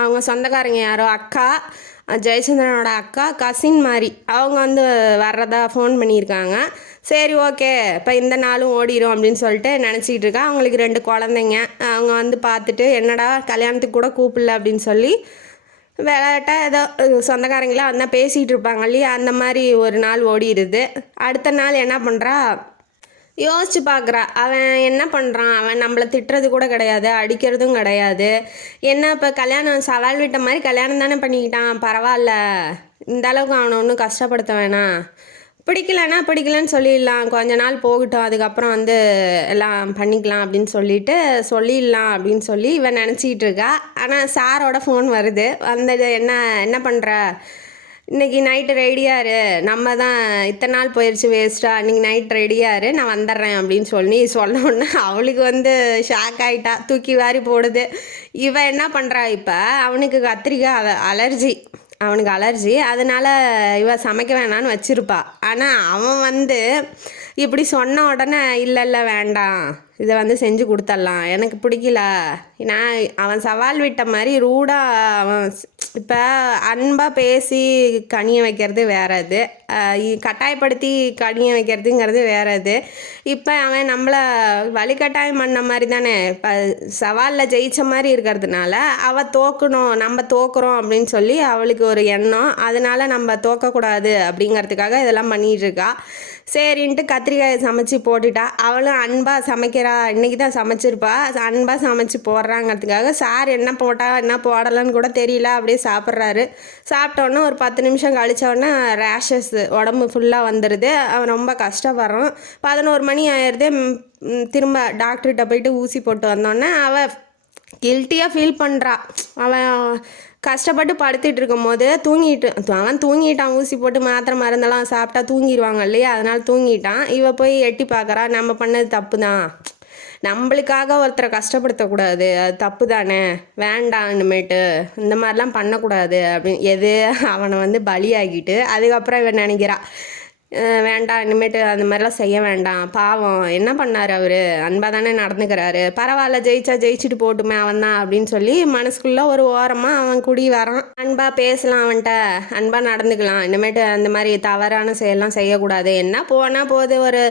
அவங்க சொந்தக்காரங்க யாரோ அக்கா, ஜெயச்சந்திரனோட அக்கா கசின் மாதிரி அவங்க வந்து வர்றதா ஃபோன் பண்ணியிருக்காங்க. சரி ஓகே இப்போ இந்த நாளும் ஓடிடும் அப்படின்னு சொல்லிட்டு நினச்சிக்கிட்டு இருக்கா. அவங்களுக்கு 2 குழந்தைங்க. அவங்க வந்து பார்த்துட்டு என்னடா கல்யாணத்துக்கு கூட கூப்பிடல அப்படின்னு சொல்லி விளையாட்டாக ஏதோ சொந்தக்காரங்களாம் வந்தால் பேசிகிட்டு இருப்பாங்க இல்லையா, அந்த மாதிரி ஒரு நாள் ஓடிடுது. அடுத்த நாள் என்ன பண்ணுறா, யோசிச்சு பார்க்குறா. அவன் என்ன பண்ணுறான், அவன் நம்மளை திட்டுறது கூட கிடையாது, அடிக்கிறதும் கிடையாது. என்ன இப்போ கல்யாணம் சவால் விட்ட மாதிரி கல்யாணம் தானே பண்ணிக்கிட்டான், பரவாயில்ல இந்த அளவுக்கு அவனை ஒன்றும் கஷ்டப்படுத்த வேணாம், பிடிக்கலன்னு சொல்லிடலாம், கொஞ்ச நாள் போகட்டும், அதுக்கப்புறம் வந்து எல்லாம் பண்ணிக்கலாம் அப்படின்னு சொல்லிடலாம் அப்படின்னு சொல்லி இவன் நினச்சிக்கிட்டு இருக்கா. ஆனால் சாரோட ஃபோன் வருது. வந்தது என்ன பண்ணுற, இன்றைக்கி நைட்டு ரெடியாரு, நம்ம தான் இத்தனை நாள் போயிடுச்சு வேஸ்ட்டாக, இன்றைக்கி நைட் ரெடியாரு நான் வந்துடுறேன் அப்படின்னு சொன்னோன்னே அவளுக்கு வந்து ஷாக் ஆகிட்டா. தூக்கி வாரி போடுது. இவன் என்ன பண்ணுறா, இப்போ அவனுக்கு கத்திரிக்காய் அலர்ஜி, அதனால் இவ சமைக்க வேணான்னு வச்சுருப்பா. ஆனால் அவன் வந்து இப்படி சொன்ன உடனே இல்லை வேண்டாம், இதை வந்து செஞ்சு கொடுத்துடலாம், எனக்கு பிடிக்கல, அவன் சவால் விட்ட மாதிரி ரூடாக அவன் இப்போ அன்பாக பேசி கனியை வைக்கிறது வேற இது, கட்டாயப்படுத்தி கனியை வைக்கிறதுங்கிறது வேற இது. இப்போ அவன் நம்மளை வழிகட்டாயம் பண்ண மாதிரி தானே, இப்போ சவாலில் ஜெயித்த மாதிரி இருக்கிறதுனால அவள் தோக்கணும், நம்ம தோக்குறோம் அப்படின்னு சொல்லி அவளுக்கு ஒரு எண்ணம். அதனால நம்ம தோக்கக்கூடாது அப்படிங்கிறதுக்காக இதெல்லாம் பண்ணிகிட்ருக்கா. சரின்ட்டு கத்திரிக்காயை சமைச்சு போட்டுட்டா. அவளும் அன்பாக சமைக்கிறா, இன்றைக்கி தான் சமைச்சிருப்பா, அன்பாக சமைச்சு போடுறாங்கிறதுக்காக சார் என்ன போட்டா என்ன போடலைன்னு கூட தெரியல, அப்படியே சாப்பிட்றாரு. சாப்பிட்டோன்னே ஒரு 10 நிமிஷம் கழிச்சோடனே ரேஷஸ் உடம்பு ஃபுல்லாக வந்துடுது. அவன் ரொம்ப கஷ்டப்படுறான். 11 மணி ஆயிடுது. திரும்ப டாக்டர்கிட்ட போயிட்டு ஊசி போட்டு வந்தோடனே அவள் கில்ட்டியாக ஃபீல் பண்ணுறா. அவன் கஷ்டப்பட்டு படுத்துட்டு இருக்கும் போது அவன் தூங்கிட்டான். ஊசி போட்டு மாத்திரை மருந்தெல்லாம் சாப்பிட்டா தூங்கிடுவாங்க இல்லையா, அதனால் தூங்கிட்டான். இவ போய் எட்டி பார்க்குறா. நம்ம பண்ணது தப்பு தான், நம்மளுக்காக ஒருத்தரை கஷ்டப்படுத்தக்கூடாது, அது தப்பு தானே, வேண்டாம் இனிமேட்டு இந்த மாதிரிலாம் பண்ணக்கூடாது அப்படின்னு அவனை வந்து பலியாகிட்டு அதுக்கப்புறம் இவன் நினைக்கிறா, வேண்டாம் இனிமேட்டு அந்த மாதிரிலாம் செய்ய வேண்டாம், பாவம் என்ன பண்ணார் அவர், அன்பாக தானே நடந்துக்கிறாரு, பரவாயில்ல ஜெயிச்சுட்டு போட்டுமே அவன் தான் அப்படின்னு சொல்லி மனசுக்குள்ளே ஒரு ஓரமாக அவன் குடி வரான். அன்பாக பேசலாம், அவன்கிட்ட அன்பாக நடந்துக்கலாம், இனிமேட்டு அந்த மாதிரி தவறான செயலாம் செய்யக்கூடாது, என்ன போனால் போது ஒரு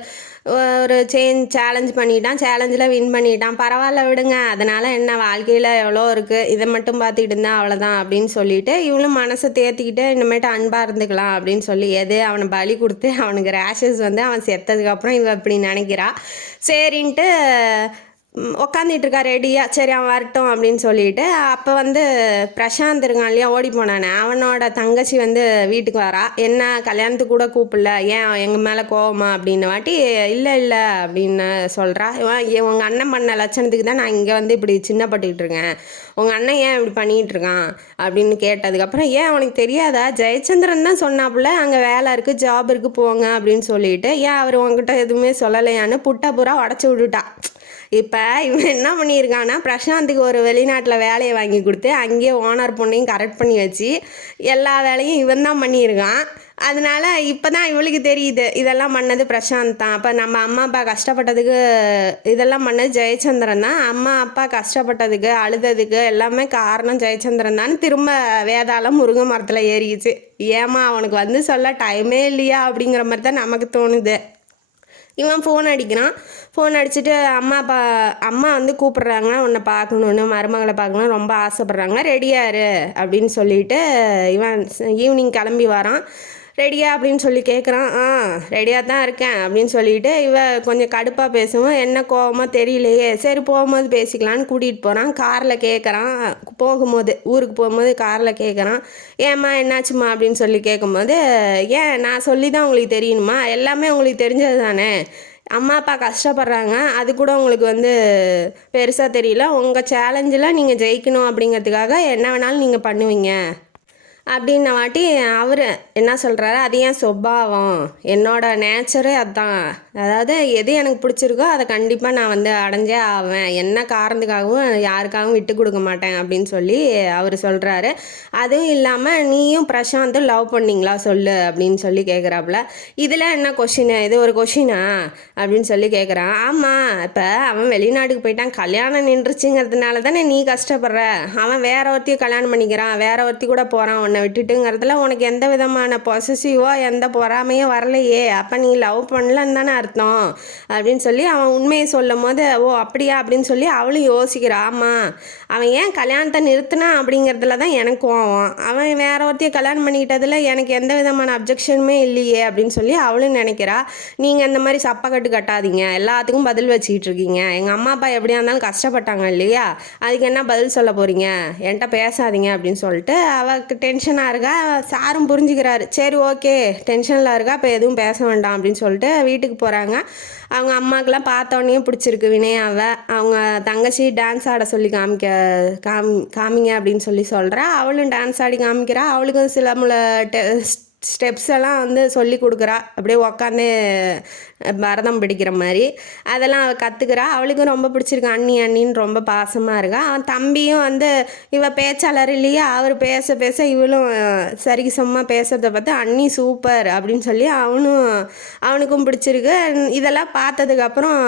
ஒரு சேலஞ்ச் பண்ணிட்டான், சேலஞ்சில் வின் பண்ணிட்டான், பரவாயில்ல விடுங்க, அதனால் என்ன வாழ்க்கையில் எவ்வளோ இருக்குது, இதை மட்டும் பார்த்துக்கிட்டு இருந்தால் அவ்வளோதான் அப்படின்னு சொல்லிட்டு இவளும் மனசை தேர்த்திக்கிட்டு இனிமேட்டு அன்பாக இருந்துக்கலாம் அப்படின்னு சொல்லி அவனை பலி கொடுத்து அவனுக்கு ரேஷஸ் வந்து அவன் செத்ததுக்கப்புறம் இவ இப்படி நினைக்கிறா. சரின்ட்டு உக்காந்துட்டு இருக்கா ரெடியாக. சரி அவன் வரட்டும் அப்படின்னு சொல்லிட்டு அப்போ வந்து பிரசாந்த் இருக்கான் இல்லையா, ஓடி போனானே, அவனோட தங்கச்சி வந்து வீட்டுக்கு வரா. என்ன கல்யாணத்துக்கு கூட கூப்பிடல, ஏன் எங்கள் மேலே கோவமா அப்படின்னு வாட்டி, இல்லை இல்லை அப்படின்னு சொல்கிறா. உங்கள் அண்ணன் பண்ண லட்சணத்துக்கு தான் நான் இங்கே வந்து இப்படி சின்னப்பட்டுக்கிட்டு இருக்கேன், உங்கள் அண்ணன் ஏன் இப்படி பண்ணிகிட்டு இருக்கான் அப்படின்னு கேட்டதுக்கப்புறம், ஏன் அவனுக்கு தெரியாதா, ஜெயச்சந்திரன் தான் சொன்னாப்புல அங்கே வேலை இருக்குது ஜாப் இருக்குது போங்க அப்படின்னு சொல்லிட்டு, ஏன் அவர் உங்ககிட்ட எதுவுமே சொல்லலையான்னு புட்டை பூரா உடச்சி விட்டுட்டா. இப்போ இவன் என்ன பண்ணியிருக்கான்னா, பிரசாந்துக்கு ஒரு வெளிநாட்டில் வேலையை வாங்கி கொடுத்து அங்கேயே ஓனர் பொண்ணையும் கரெக்ட் பண்ணி வச்சு எல்லா வேலையும் இவன் தான் பண்ணியிருக்கான். அதனால இப்போ தான் இவளுக்கு தெரியுது இதெல்லாம் பண்ணது பிரசாந்த் தான். அப்போ நம்ம அம்மா அப்பா கஷ்டப்பட்டதுக்கு இதெல்லாம் பண்ணது ஜெயச்சந்திரன் தான். அம்மா அப்பா கஷ்டப்பட்டதுக்கு அழுததுக்கு எல்லாமே காரணம் ஜெயச்சந்திரன் தான். திரும்ப வேதாளம் முருங்கை மரத்தில் ஏறிச்சு. ஏமா அவனுக்கு வந்து சொல்ல டைமே இல்லையா அப்படிங்கிற மாதிரி தான் நமக்கு தோணுது. இவன் ஃபோன் அடிக்கிறான். ஃபோன் அடிச்சுட்டு அம்மா வந்து கூப்பிட்றாங்க, உன்னை பார்க்கணுன்னு, மருமகளை பார்க்கணுன்னு ரொம்ப ஆசைப்பட்றாங்க, ரெடியாரு அப்படின்னு சொல்லிட்டு இவன் ஈவினிங் கிளம்பி வரான். ரெடியா அப்படின்னு சொல்லி கேட்குறான். ரெடியாக தான் இருக்கேன் அப்படின்னு சொல்லிட்டு இவ கொஞ்சம் கடுப்பாக பேசுவோம். என்ன கோவமாக தெரியலையே, சரி போகும்போது பேசிக்கலான்னு கூட்டிகிட்டு போகிறான். காரில் கேட்குறான், போகும்போது ஊருக்கு போகும்போது காரில் கேட்குறான், ஏம்மா என்னாச்சுமா அப்படின்னு சொல்லி கேட்கும்போது, ஏன் நான் சொல்லி தான் உங்களுக்கு தெரியணுமா, எல்லாமே உங்களுக்கு தெரிஞ்சது தானே, அம்மா அப்பா கஷ்டப்படுறாங்க, அது கூட உங்களுக்கு வந்து பெருசாக தெரியல, உங்கள் சேலஞ்சில் நீங்கள் ஜெயிக்கணும் அப்படிங்கிறதுக்காக என்ன வேணாலும் நீங்கள் பண்ணுவீங்க அப்படின்ன வாட்டி அவர் என்ன சொல்கிறாரு, அது ஏன் சுபாவம், என்னோட நேச்சரே அதுதான், அதாவது எது எனக்கு பிடிச்சிருக்கோ அதை கண்டிப்பாக நான் வந்து அடைஞ்சே ஆவேன், என்ன காரணத்துக்காகவும் யாருக்காகவும் விட்டு கொடுக்க மாட்டேன் அப்படின்னு சொல்லி அவர் சொல்கிறாரு. அதுவும் இல்லாமல் நீயும் பிரசாந்தும் லவ் பண்ணிங்களா சொல்லு அப்படின்னு சொல்லி கேட்குறாப்புல. இதில் என்ன கொஷின், இது ஒரு கொஷினா அப்படின்னு சொல்லி கேட்குறான். ஆமாம், இப்போ அவன் வெளிநாட்டுக்கு போயிட்டான், கல்யாணம் நின்றுச்சுங்கிறதுனால தானே நீ கஷ்டப்படுற, அவன் வேற ஒருத்தையும் கல்யாணம் பண்ணிக்கிறான், வேற ஒருத்தி கூட போகிறான் உன்னை விட்டுட்டுங்கிறதுல உனக்கு எந்த விதமான பொசசிவோ எந்த பொறாமையும் வரலையே, அப்போ நீ லவ் பண்ணலன்னு தானே அர்த்தம் அப்படின்னு சொல்லி அவன் உண்மையை சொல்லும் போது, ஓ அப்படியா அப்படின்னு சொல்லி அவளும் யோசிக்கிறா. ஆமாம், அவன் ஏன் கல்யாணத்தை நிறுத்தினான் அப்படிங்கிறதுல தான் எனக்கு கோவம், அவன் வேற ஒருத்தையும் கல்யாணம் பண்ணிக்கிட்டதில் எனக்கு எந்த விதமான அப்ஜெக்ஷனுமே இல்லையே அப்படின்னு சொல்லி அவளும் நினைக்கிறா. நீங்கள் இந்த மாதிரி சப்பக்கட்டு கட்டாதீங்க, எல்லாத்துக்கும் பதில் வச்சுக்கிட்டு இருக்கீங்க, எங்கள் அம்மா அப்பா எப்படியா இருந்தாலும் கஷ்டப்பட்டாங்க இல்லையா, அதுக்கு என்ன பதில் சொல்ல போகிறீங்க, என்கிட்ட பேசாதீங்க அப்படின்னு சொல்லிட்டு அவளுக்கு டென்ஷனாக இருக்கா. சாரும் புரிஞ்சுக்கிறாரு, சரி ஓகே டென்ஷனில் இருக்கா, இப்போ எதுவும் பேச வேண்டாம் அப்படின்னு சொல்லிட்டு வீட்டுக்கு போகிறாங்க. அவங்க அம்மாக்கெல்லாம் பார்த்தோன்னே பிடிச்சிருக்கு வினயாவை. அவங்க தங்கச்சி டான்ஸ் ஆட சொல்லி காமிங்க அப்படின்னு சொல்லி சொல்கிறா. அவளும் டான்ஸ் ஆடி காமிக்கிறா. அவளுக்கும் சில ஸ்டெப்ஸ் எல்லாம் வந்து சொல்லி கொடுக்குறா, அப்படியே உக்காந்து பரதம் பிடிக்கிற மாதிரி அதெல்லாம் அவள் கற்றுக்கிறா. அவளுக்கும் ரொம்ப பிடிச்சிருக்கு, அண்ணின்னு ரொம்ப பாசமாக இருக்கா. அவன் தம்பியும் வந்து இவ பேச்சாளர் இல்லையா, அவர் பேச பேச இவளும் சரிக்கு சும்மா பேசுறதை பார்த்து அண்ணி சூப்பர் அப்படின்னு சொல்லி அவனுக்கும் பிடிச்சிருக்கு. இதெல்லாம் பார்த்ததுக்கப்புறம்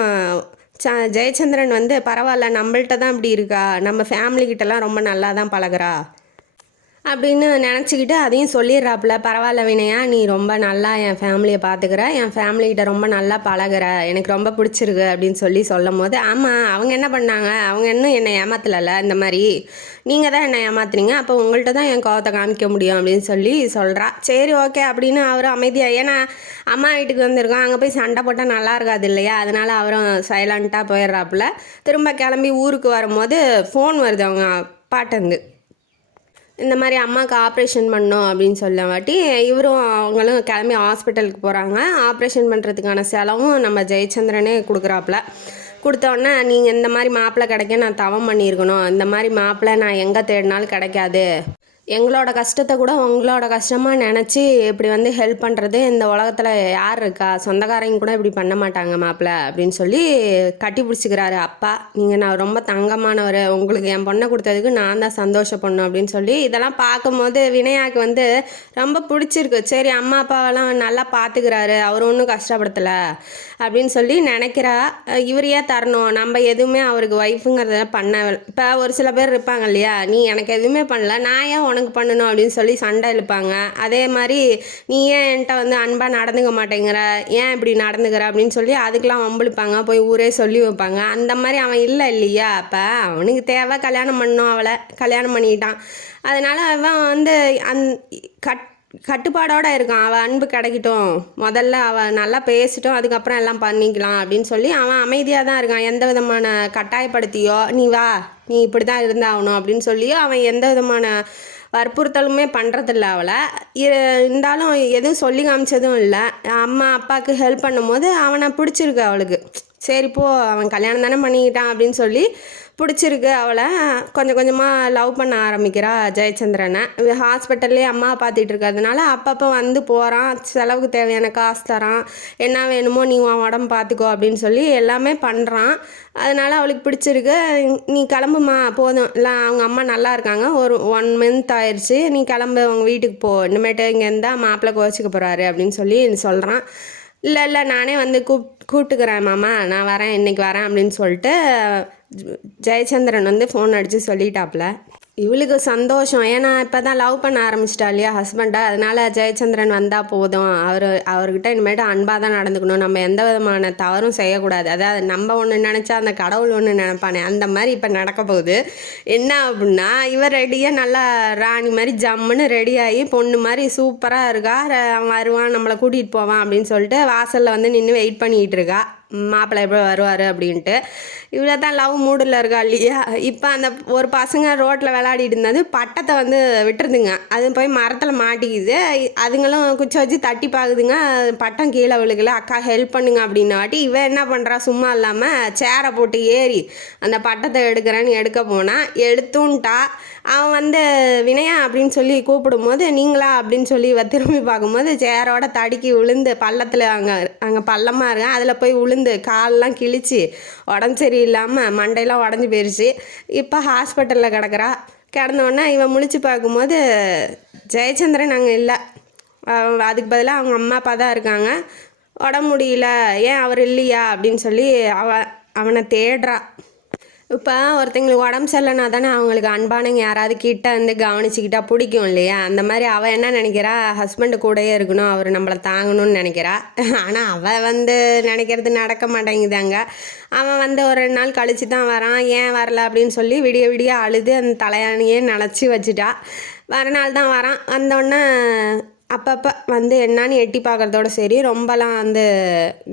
ஜெயச்சந்திரன் வந்து பரவாயில்ல, நம்மள்கிட்ட தான் இப்படி இருக்கா, நம்ம ஃபேமிலிக்கிட்டலாம் ரொம்ப நல்லா தான் பழகிறா அப்படின்னு நினச்சிக்கிட்டு அதையும் சொல்லிடுறாப்புல. பரவாயில்ல வினயா, நீ ரொம்ப நல்லா என் ஃபேமிலியை பார்த்துக்கிற, என் ஃபேமிலிக்கிட்ட ரொம்ப நல்லா பழகிற, எனக்கு ரொம்ப பிடிச்சிருக்கு அப்படின்னு சொல்லும் போது, ஆமாம் அவங்க என்ன பண்ணாங்க, அவங்க இன்னும் என்னை ஏமாத்தலைல்ல, இந்த மாதிரி நீங்கள் தான் என்னை ஏமாத்துறீங்க, அப்போ உங்கள்கிட்ட தான் என் கோவத்தை காமிக்க முடியும் அப்படின்னு சொல்கிறா. சரி ஓகே அப்படின்னு அவரும் அமைதியாக, ஏன்னா அம்மா வீட்டுக்கு வந்திருக்கோம், அங்கே போய் சண்டை போட்டால் நல்லா இருக்காது இல்லையா, அதனால் அவரும் சைலண்ட்டாக போயிடுறாப்புல. திரும்ப கிளம்பி ஊருக்கு வரும்போது ஃபோன் வருது அவங்க பாட்டந்து, இந்த மாதிரி அம்மாவுக்கு ஆப்ரேஷன் பண்ணோம் அப்படின்னு சொல்ல வாட்டி இவரும் அவங்களும் கிளம்பி ஹாஸ்பிட்டலுக்கு போகிறாங்க. ஆப்ரேஷன் பண்ணுறதுக்கான செலவும் நம்ம ஜெயச்சந்திரனே கொடுக்குறாப்புல. கொடுத்தோடனே நீங்கள் இந்த மாதிரி மாப்பிள்ளை கிடைக்க நான் தவம் பண்ணியிருக்கணும், இந்த மாதிரி மாப்பிள்ளை நான் எங்கே தேடினாலும் கிடைக்காது, எங்களோட கஷ்டத்தை கூட உங்களோட கஷ்டமாக நினச்சி இப்படி வந்து ஹெல்ப் பண்ணுறது இந்த உலகத்தில் யார் இருக்கா, சொந்தக்காரங்க கூட இப்படி பண்ண மாட்டாங்க மாப்பிள்ளை அப்படின்னு சொல்லி கட்டி பிடிச்சிக்கிறாரு அப்பா. நான் ரொம்ப தங்கமானவர், உங்களுக்கு என் பொண்ணை கொடுத்ததுக்கு நான் தான் சந்தோஷப்படணும் அப்படின்னு சொல்லி இதெல்லாம் பார்க்கும்போது வினயாவுக்கு வந்து ரொம்ப பிடிச்சிருக்கு. சரி அம்மா அப்பாவெல்லாம் நல்லா பார்த்துக்கிறாரு, அவர் ஒன்றும் கஷ்டப்படுத்தலை அப்படின்னு சொல்லி நினைக்கிறா. இவரையே தரணும், நம்ம எதுவுமே அவருக்கு ஒய்ஃபுங்கிறத பண்ண. இப்போ ஒரு சில பேர் இருப்பாங்க இல்லையா, நீ எனக்கு எதுவுமே பண்ணல, நான் ஏன் உனக்கு பண்ணணும் அப்படின்னு சொல்லி சண்டை இழுப்பாங்க. அதே மாதிரி நீ ஏன் என்கிட்ட வந்து அன்பாக நடந்துக்க மாட்டேங்கிற, ஏன் இப்படி நடந்துக்கிற அப்படின்னு சொல்லி அதுக்கெலாம் வம்பிழுப்பாங்க. போய் ஊரே சொல்லி வைப்பாங்க. அந்த மாதிரி அவன் இல்லை இல்லையா, அப்போ அவனுக்கு தேவை கல்யாணம் பண்ணணும். அவளை கல்யாணம் பண்ணிக்கிட்டான். அதனால் அவன் வந்து கட்டுப்பாடோடு இருக்கான். அவள் அன்பு கிடைக்கட்டும், முதல்ல அவள் நல்லா பேசிட்டோம், அதுக்கப்புறம் எல்லாம் பண்ணிக்கலாம் அப்படின்னு சொல்லி அவன் அமைதியாக தான் இருக்கான். எந்த விதமான கட்டாயப்படுத்தியோ நீ வா நீ இப்படி தான் இருந்தாகணும் அப்படின்னு சொல்லியோ அவன் எந்த விதமான வற்புறுத்தலுமே பண்ணுறதில்ல அவளை. இருந்தாலும் எதுவும் சொல்லி காமிச்சதும் இல்லை. அம்மா அப்பாவுக்கு ஹெல்ப் பண்ணும்போது அவனை பிடிச்சிருக்கு அவளுக்கு. சரி போ, அவன் கல்யாணம் தானே பண்ணிக்கிட்டான் அப்படின்னு சொல்லி பிடிச்சிருக்கு அவளை. கொஞ்சம் கொஞ்சமாக லவ் பண்ண ஆரம்பிக்கிறா ஜெயச்சந்திரனை. ஹாஸ்பிட்டல்லே அம்மா பார்த்துட்டு இருக்கிறதுனால அப்பப்போ வந்து போகிறான், செலவுக்கு தேவையான காசு தரான், என்ன வேணுமோ நீ உன் உடம்பு பார்த்துக்கோ அப்படின்னு சொல்லி எல்லாமே பண்ணுறான். அதனால் அவளுக்கு பிடிச்சிருக்கு. நீ கிளம்புமா போதும், இல்லை அவங்க அம்மா நல்லா இருக்காங்க, ஒரு 1 மந்த் ஆயிடுச்சு, நீ கிளம்பு அவங்க வீட்டுக்கு போ, இனிமேட்டு இங்கே இருந்தால் மாப்பிள்ளை கோச்சிக்க போகிறாரு அப்படின்னு சொல்லி சொல்கிறான். இல்லை நானே வந்து கூப்பிட்டுக்கிறேன் மாமா, நான் வரேன், இன்றைக்கி வரேன் அப்படின்னு சொல்லிட்டு ஜெயச்சந்திரன் வந்து ஃபோன் அடித்து சொல்லிட்டாப்புல. இவளுக்கு சந்தோஷம். ஏன்னா இப்போ தான் லவ் பண்ண ஆரம்பிச்சிட்டா இல்லையா ஹஸ்பண்டை. அதனால் ஜெயச்சந்திரன் வந்தால் போதும், அவர்கிட்ட இனிமேட்டு அன்பாக தான் நடந்துக்கணும், நம்ம எந்த விதமான தவறும் செய்யக்கூடாது. அதாவது நம்ம ஒன்று நினச்சா அந்த கடவுள் ஒன்று நினைப்பானே, அந்த மாதிரி இப்போ நடக்க போகுது. என்ன அப்படின்னா, இவர் ரெடியாக நல்லா ராணி மாதிரி ஜம்முன்னு ரெடியாகி பொண்ணு மாதிரி சூப்பராக இருக்கா. அவன் வருவான், நம்மளை கூட்டிகிட்டு போவான் அப்படின்னு சொல்லிட்டு வாசலில் வந்து நின்று வெயிட் பண்ணிக்கிட்டு இருக்கா, மாப்பிள்ளை எப்படி வருவார் அப்படின்ட்டு. இவ்வளோ தான் லவ் மூடில் இருக்கா இல்லையா. இப்போ அந்த ஒரு பசங்க ரோட்டில் விளையாடிட்டு இருந்தது பட்டத்தை வந்து விட்டுருதுங்க. அது போய் மரத்தில் மாட்டிக்குது. அதுங்களும் குச்சி வச்சு தட்டி பார்க்குதுங்க, பட்டம் கீழே விழுகல. அக்கா ஹெல்ப் பண்ணுங்க அப்படின்னாட்டி இவன் என்ன பண்ணுறா, சும்மா இல்லாமல் சேரை போட்டு ஏறி அந்த பட்டத்தை எடுக்கிறேன்னு எடுக்க போனால் எடுத்துன்ட்டா. அவன் வந்து வினயா அப்படின்னு சொல்லி கூப்பிடும்போது நீங்களா அப்படின்னு சொல்லி திரும்பி பார்க்கும்போது சேரோட தடுக்கி விழுந்து பள்ளத்தில் அங்கே பள்ளமாக இருக்கேன், அதில் போய் விழுந்து காலெலாம் கிழிச்சு உடம்பு சரியில்லாமல் மண்டையெல்லாம் உடஞ்சி போயிடுச்சு. இப்போ ஹாஸ்பிட்டலில் கிடந்தோடனே இவன் முழிச்சு பார்க்கும்போது ஜெயச்சந்திரன் அங்கே இல்லை. அதுக்கு பதிலாக அவங்க அம்மா அப்பா தான் இருக்காங்க. உடம்பு முடியல, ஏன் அவர் இல்லையா அப்படின்னு சொல்லி அவனை தேடுறா. இப்போ ஒருத்தங்களுக்கு உடம்பு சரியில்லைனா தானே அவங்களுக்கு அன்பானவங்க யாராவது கிட்ட வந்து கவனிச்சிக்கிட்டா பிடிக்கும் இல்லையா. அந்த மாதிரி அவள் என்ன நினைக்கிறா, ஹஸ்பண்டு கூடயே இருக்கணும், அவர் நம்மளை தாங்கணும்னு நினைக்கிறா. ஆனால் அவள் வந்து நினைக்கிறது நடக்க மாட்டேங்குதாங்க. அவன் வந்து ஒரு 2 நாள் கழித்து தான் வரான். ஏன் வரல அப்படின்னு சொல்லி விடிய விடிய அழுது அந்த தலையானியே நினச்சி வச்சுட்டா. நாள் தான் வரான். வந்தோடனே அப்பப்போ வந்து என்னான்னு எட்டி பார்க்குறதோட சரி, ரொம்பலாம் வந்து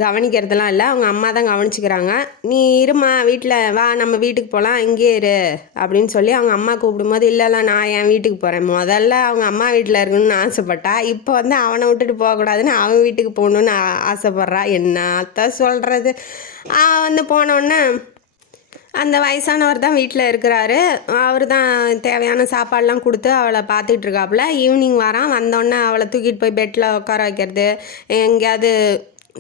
கவனிக்கிறதுலாம் இல்லை. அவங்க அம்மா தான் கவனிச்சிக்கிறாங்க. நீ இருமா வீட்டில் வா, நம்ம வீட்டுக்கு போகலாம், இங்கே இரு அப்படின்னு சொல்லி அவங்க அம்மா கூப்பிடும்போது இல்லைல்ல நான் என் வீட்டுக்கு போகிறேன். முதல்ல அவங்க அம்மா வீட்டில் இருக்கணும்னு ஆசைப்பட்டா, இப்போ வந்து அவனை விட்டுட்டு போகக்கூடாதுன்னு அவன் வீட்டுக்கு போகணுன்னு ஆசைப்பட்றா. என்னத்தான் சொல்கிறது. அவன் வந்து போனோடனே அந்த வயசானவர் தான் வீட்டில் இருக்கிறாரு. அவர் தான் தேவையான சாப்பாடெலாம் கொடுத்து அவளை பார்த்துட்டு இருக்காப்புல. ஈவினிங் வந்தோடனே அவளை தூக்கிட்டு போய் பெட்டில் உட்கார வைக்கிறது, எங்கேயாவது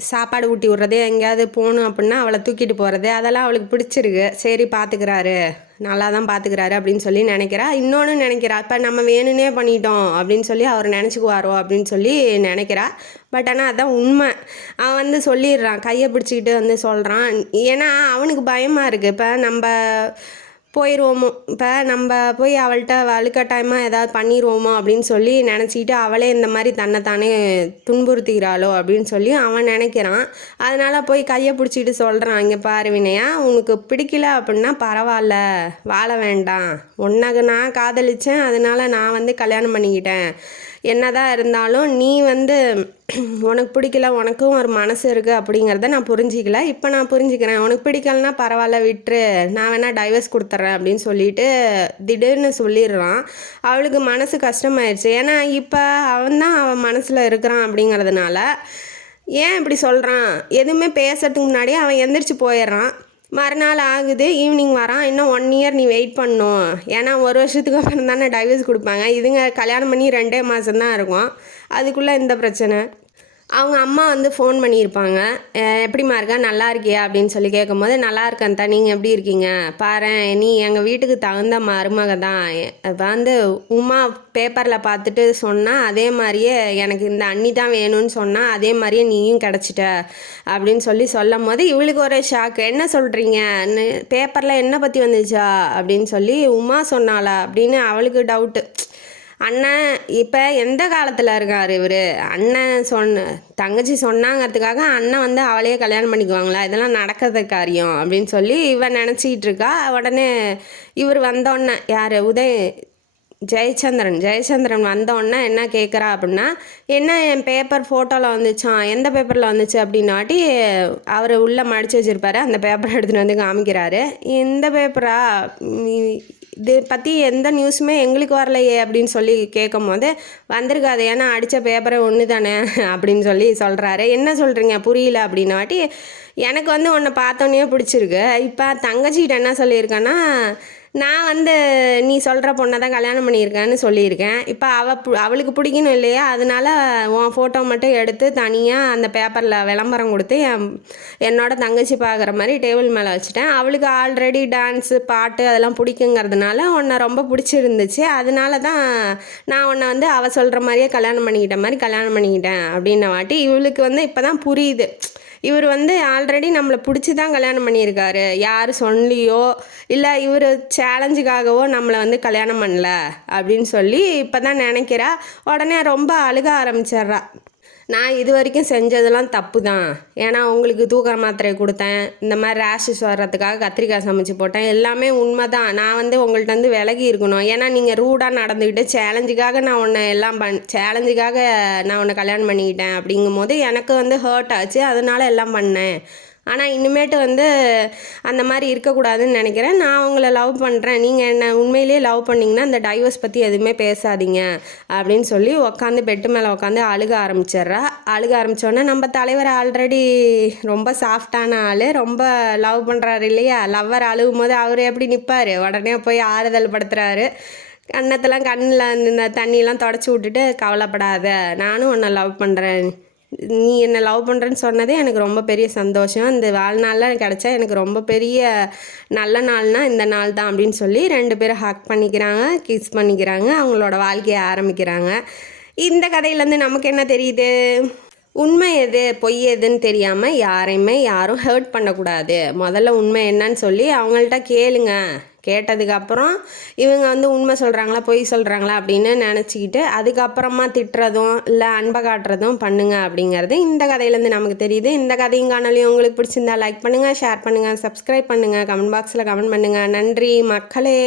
சாப்பாடு ஊட்டி விட்றது, எங்கேயாவது போகணும் அப்படின்னா அவளை தூக்கிட்டு போகிறது, அதெல்லாம் அவளுக்கு பிடிச்சிருக்கு. சரி பார்த்துக்கிறாரு, நல்லா தான் பார்த்துக்கிறாரு அப்படின்னு சொல்லி நினைக்கிறா. இன்னொன்று நினைக்கிறா, இப்போ நம்ம வேணும்னே பண்ணிட்டோம் அப்படின்னு சொல்லி அவர் நினச்சிக்குவாரோ அப்படின்னு சொல்லி நினைக்கிறா. பட் ஆனால் அதுதான் உண்மை. அவன் வந்து சொல்லிடுறான், கையை பிடிச்சிக்கிட்டு வந்து சொல்கிறான். ஏன்னா அவனுக்கு பயமாக இருக்குது. இப்போ நம்ம போயிடுவோமோ, இப்போ நம்ம போய் அவள்கிட்ட வலுக்கட்டாயமாக ஏதாவது பண்ணிடுவோமோ அப்படின்னு சொல்லி நினச்சிக்கிட்டு அவளே இந்த மாதிரி தன்னைத்தானே துன்புறுத்திக்கிறாளோ அப்படின்னு சொல்லி அவன் நினைக்கிறான். அதனால் போய் கையை பிடிச்சிக்கிட்டு சொல்கிறான், இங்கே பாரு வினயா, உனக்கு பிடிக்கல அப்படின்னா பரவாயில்ல, வாழ வேண்டாம், உன்னை நான் காதலித்தேன், அதனால் நான் வந்து கல்யாணம் பண்ணிக்கிட்டேன். என்னதான் இருந்தாலும் நீ வந்து உனக்கு பிடிக்கல, உனக்கும் ஒரு மனசு இருக்குது அப்படிங்கிறத நான் புரிஞ்சிக்கல. இப்போ நான் புரிஞ்சுக்கிறேன். உனக்கு பிடிக்கலன்னா பரவாயில்ல விட்டுரு, நான் வேணால் டைவர்ஸ் கொடுத்துட்றேன் அப்படின்னு சொல்லிட்டு திடீர்னு சொல்லிடுறான். அவளுக்கு மனசு கஷ்டமாயிடுச்சு. ஏன்னா இப்போ அவன் அவன் மனசில் இருக்கிறான் அப்படிங்கிறதுனால ஏன் இப்படி சொல்கிறான், எதுவுமே பேசுறதுக்கு முன்னாடியே அவன் எந்திரிச்சு போயிடுறான். மறுநாள் ஆகுது, ஈவினிங் வரான். இன்னும் 1 இயர் நீ வெயிட் பண்ணணும், ஏன்னா 1 வருஷத்துக்கு அப்புறம் தானே டைவர்ஸ் கொடுப்பாங்க. இதுங்க கல்யாணம் பண்ணி 2 மாதம்தான் இருக்கும், அதுக்குள்ளே இந்த பிரச்சனை. அவங்க அம்மா வந்து ஃபோன் பண்ணியிருப்பாங்க, எப்படிம்மா இருக்கா, நல்லா இருக்கியா அப்படின்னு சொல்லி கேட்கும்போது நல்லா இருக்கேன் தான், நீங்கள் எப்படி இருக்கீங்க, பாரு நீ எங்கள் வீட்டுக்கு தகுந்த மருமக தான். இப்போ வந்து உமா பேப்பரில் பார்த்துட்டு சொன்னால் அதே மாதிரியே எனக்கு இந்த அண்ணி தான் வேணும்னு சொன்னால் அதே மாதிரியே நீயும் கிடச்சிட்ட அப்படின்னு சொல்லி சொல்லும் போது இவளுக்கு ஒரே ஷாக்கு. என்ன சொல்கிறீங்க, பேப்பரில் என்ன பற்றி வந்துச்சா அப்படின்னு சொல்லி உமா சொன்னாளா அப்படின்னு அவளுக்கு டவுட்டு. அண்ணன் இப்போ எந்த காலத்தில் இருக்கார் இவர்? அண்ணன் தங்கச்சி சொன்னாங்கிறதுக்காக அண்ணன் வந்து அவளையே கல்யாணம் பண்ணிக்குவாங்களா? இதெல்லாம் நடக்காத காரியம் அப்படின்னு சொல்லி இவன் நினச்சிக்கிட்டு இருக்கா. உடனே இவர் வந்தோடனே யார் ஜெயச்சந்திரன் வந்தோடனே என்ன கேட்குறா அப்படின்னா, என்ன என் பேப்பர் ஃபோட்டோவில் வந்துச்சான், எந்த பேப்பரில் வந்துச்சு அப்படின்னாட்டி அவர் உள்ளே மடித்து வச்சுருப்பாரு. அந்த பேப்பரை எடுத்துகிட்டு வந்து காமிக்கிறாரு. இந்த பேப்பரா, இது பற்றி எந்த நியூஸுமே எங்களுக்கு வரலையே அப்படின்னு சொல்லி கேட்கும் போது, வந்திருக்காது, ஏன்னா அடித்த பேப்பரை ஒன்று தானே அப்படின்னு சொல்லி சொல்கிறாரு. என்ன சொல்கிறீங்க புரியல அப்படின்னாட்டி, எனக்கு வந்து உன்னை பார்த்தோன்னே பிடிச்சிருக்கு. இப்போ தங்கச்சிக்கிட்ட என்ன சொல்லியிருக்கேன்னா, நான் வந்து நீ சொல்கிற பொண்ணை தான் கல்யாணம் பண்ணியிருக்கேன்னு சொல்லியிருக்கேன். இப்போ அவளுக்கு பிடிக்கணும் இல்லையா, அதனால உன் ஃபோட்டோ மட்டும் எடுத்து தனியாக அந்த பேப்பரில் விளம்பரம் கொடுத்து என்னோட தங்கச்சி பார்க்குற மாதிரி டேபிள் மேலே வச்சுட்டேன். அவளுக்கு ஆல்ரெடி டான்ஸு பாட்டு அதெல்லாம் பிடிக்குங்கிறதுனால உன்னை ரொம்ப பிடிச்சிருந்துச்சு. அதனால தான் நான் உன்னை வந்து அவள் சொல்கிற மாதிரியே கல்யாணம் பண்ணிக்கிட்டேன் அப்படின்ன வாட்டி இவளுக்கு வந்து இப்போ தான் புரியுது. இவர் வந்து ஆல்ரெடி நம்மளை பிடிச்சி தான் கல்யாணம் பண்ணியிருக்காரு. யார் சொல்லியோ இல்லை இவர் சேலஞ்சுக்காகவோ நம்மளை வந்து கல்யாணம் பண்ணல அப்படின்னு சொல்லி இப்போ தான் நினைக்கிறா. உடனே ரொம்ப அழுக ஆரம்பிச்சிட்றா. நான் இது வரைக்கும் செஞ்சதெல்லாம் தப்பு தான். ஏன்னா உங்களுக்கு தூக்கிற மாத்திரை கொடுத்தேன், இந்த மாதிரி ரேஷஸ் வர்றதுக்காக கத்திரிக்காய் சமைச்சு போட்டேன், எல்லாமே உண்மை தான். நான் வந்து உங்கள்கிட்ட வந்து விலகி இருக்கணும். ஏன்னா நீங்கள் ரூடாக நடந்துக்கிட்டு சேலஞ்சுக்காக நான் உன்னை சேலஞ்சுக்காக நான் உன்னை கல்யாணம் பண்ணிக்கிட்டேன் அப்படிங்கும் போது எனக்கு வந்து ஹர்ட் ஆச்சு, அதனால எல்லாம் பண்ணேன். ஆனால் இனிமேட்டு வந்து அந்த மாதிரி இருக்கக்கூடாதுன்னு நினைக்கிறேன். நான் உங்களை லவ் பண்ணுறேன், நீங்கள் என்ன உண்மையிலேயே லவ் பண்ணிங்கன்னா இந்த டைவர்ஸ் பற்றி எதுவுமே பேசாதீங்க அப்படின்னு சொல்லி உட்காந்து பெட்டு மேலே உட்காந்து அழுக ஆரம்பித்தோன்னே நம்ம தலைவர் ஆல்ரெடி ரொம்ப சாஃப்டான ஆள், ரொம்ப லவ் பண்ணுறாரு இல்லையா, லவ்வர் அழுகும் போது அவர் எப்படி நிற்பார், உடனே போய் ஆறுதல் படுத்துகிறாரு. கண்ணில் இந்த தண்ணியெலாம் தொடச்சி விட்டுட்டு, கவலைப்படாத, நானும் உன்னை லவ் பண்ணுறேன், நீ என்னை லவ் பண்ணுறேன்னு சொன்னதே எனக்கு ரொம்ப பெரிய சந்தோஷம், இந்த வாழ்நாளில் எனக்கு கிடச்சா எனக்கு ரொம்ப பெரிய நல்ல நாள்னால் இந்த நாள் தான் அப்படின்னு சொல்லி 2 பேரும் ஹக் பண்ணிக்கிறாங்க, கிஸ் பண்ணிக்கிறாங்க, அவங்களோட வாழ்க்கையை ஆரம்பிக்கிறாங்க. இந்த கதையிலேருந்து நமக்கு என்ன தெரியுது? உண்மை எது பொய் எதுன்னு தெரியாமல் யாரும் ஹர்ட் பண்ணக்கூடாது. முதல்ல உண்மை என்னன்னு சொல்லி அவங்கள்ட்ட கேளுங்க. கேட்டதுக்கப்புறம் இவங்க வந்து உண்மை சொல்கிறாங்களா பொய் சொல்கிறாங்களா அப்படின்னு நினச்சிக்கிட்டு அதுக்கப்புறமா திட்டுறதும் இல்லை அன்பை காட்டுறதும் பண்ணுங்க அப்படிங்கிறது இந்த கதையிலேருந்து நமக்கு தெரியுது. இந்த கதையும் காணொலியும் உங்களுக்கு பிடிச்சிருந்தா லைக் பண்ணுங்கள், ஷேர் பண்ணுங்கள், சப்ஸ்கிரைப் பண்ணுங்கள், கமெண்ட் பாக்ஸில் கமெண்ட் பண்ணுங்கள். நன்றி மக்களே.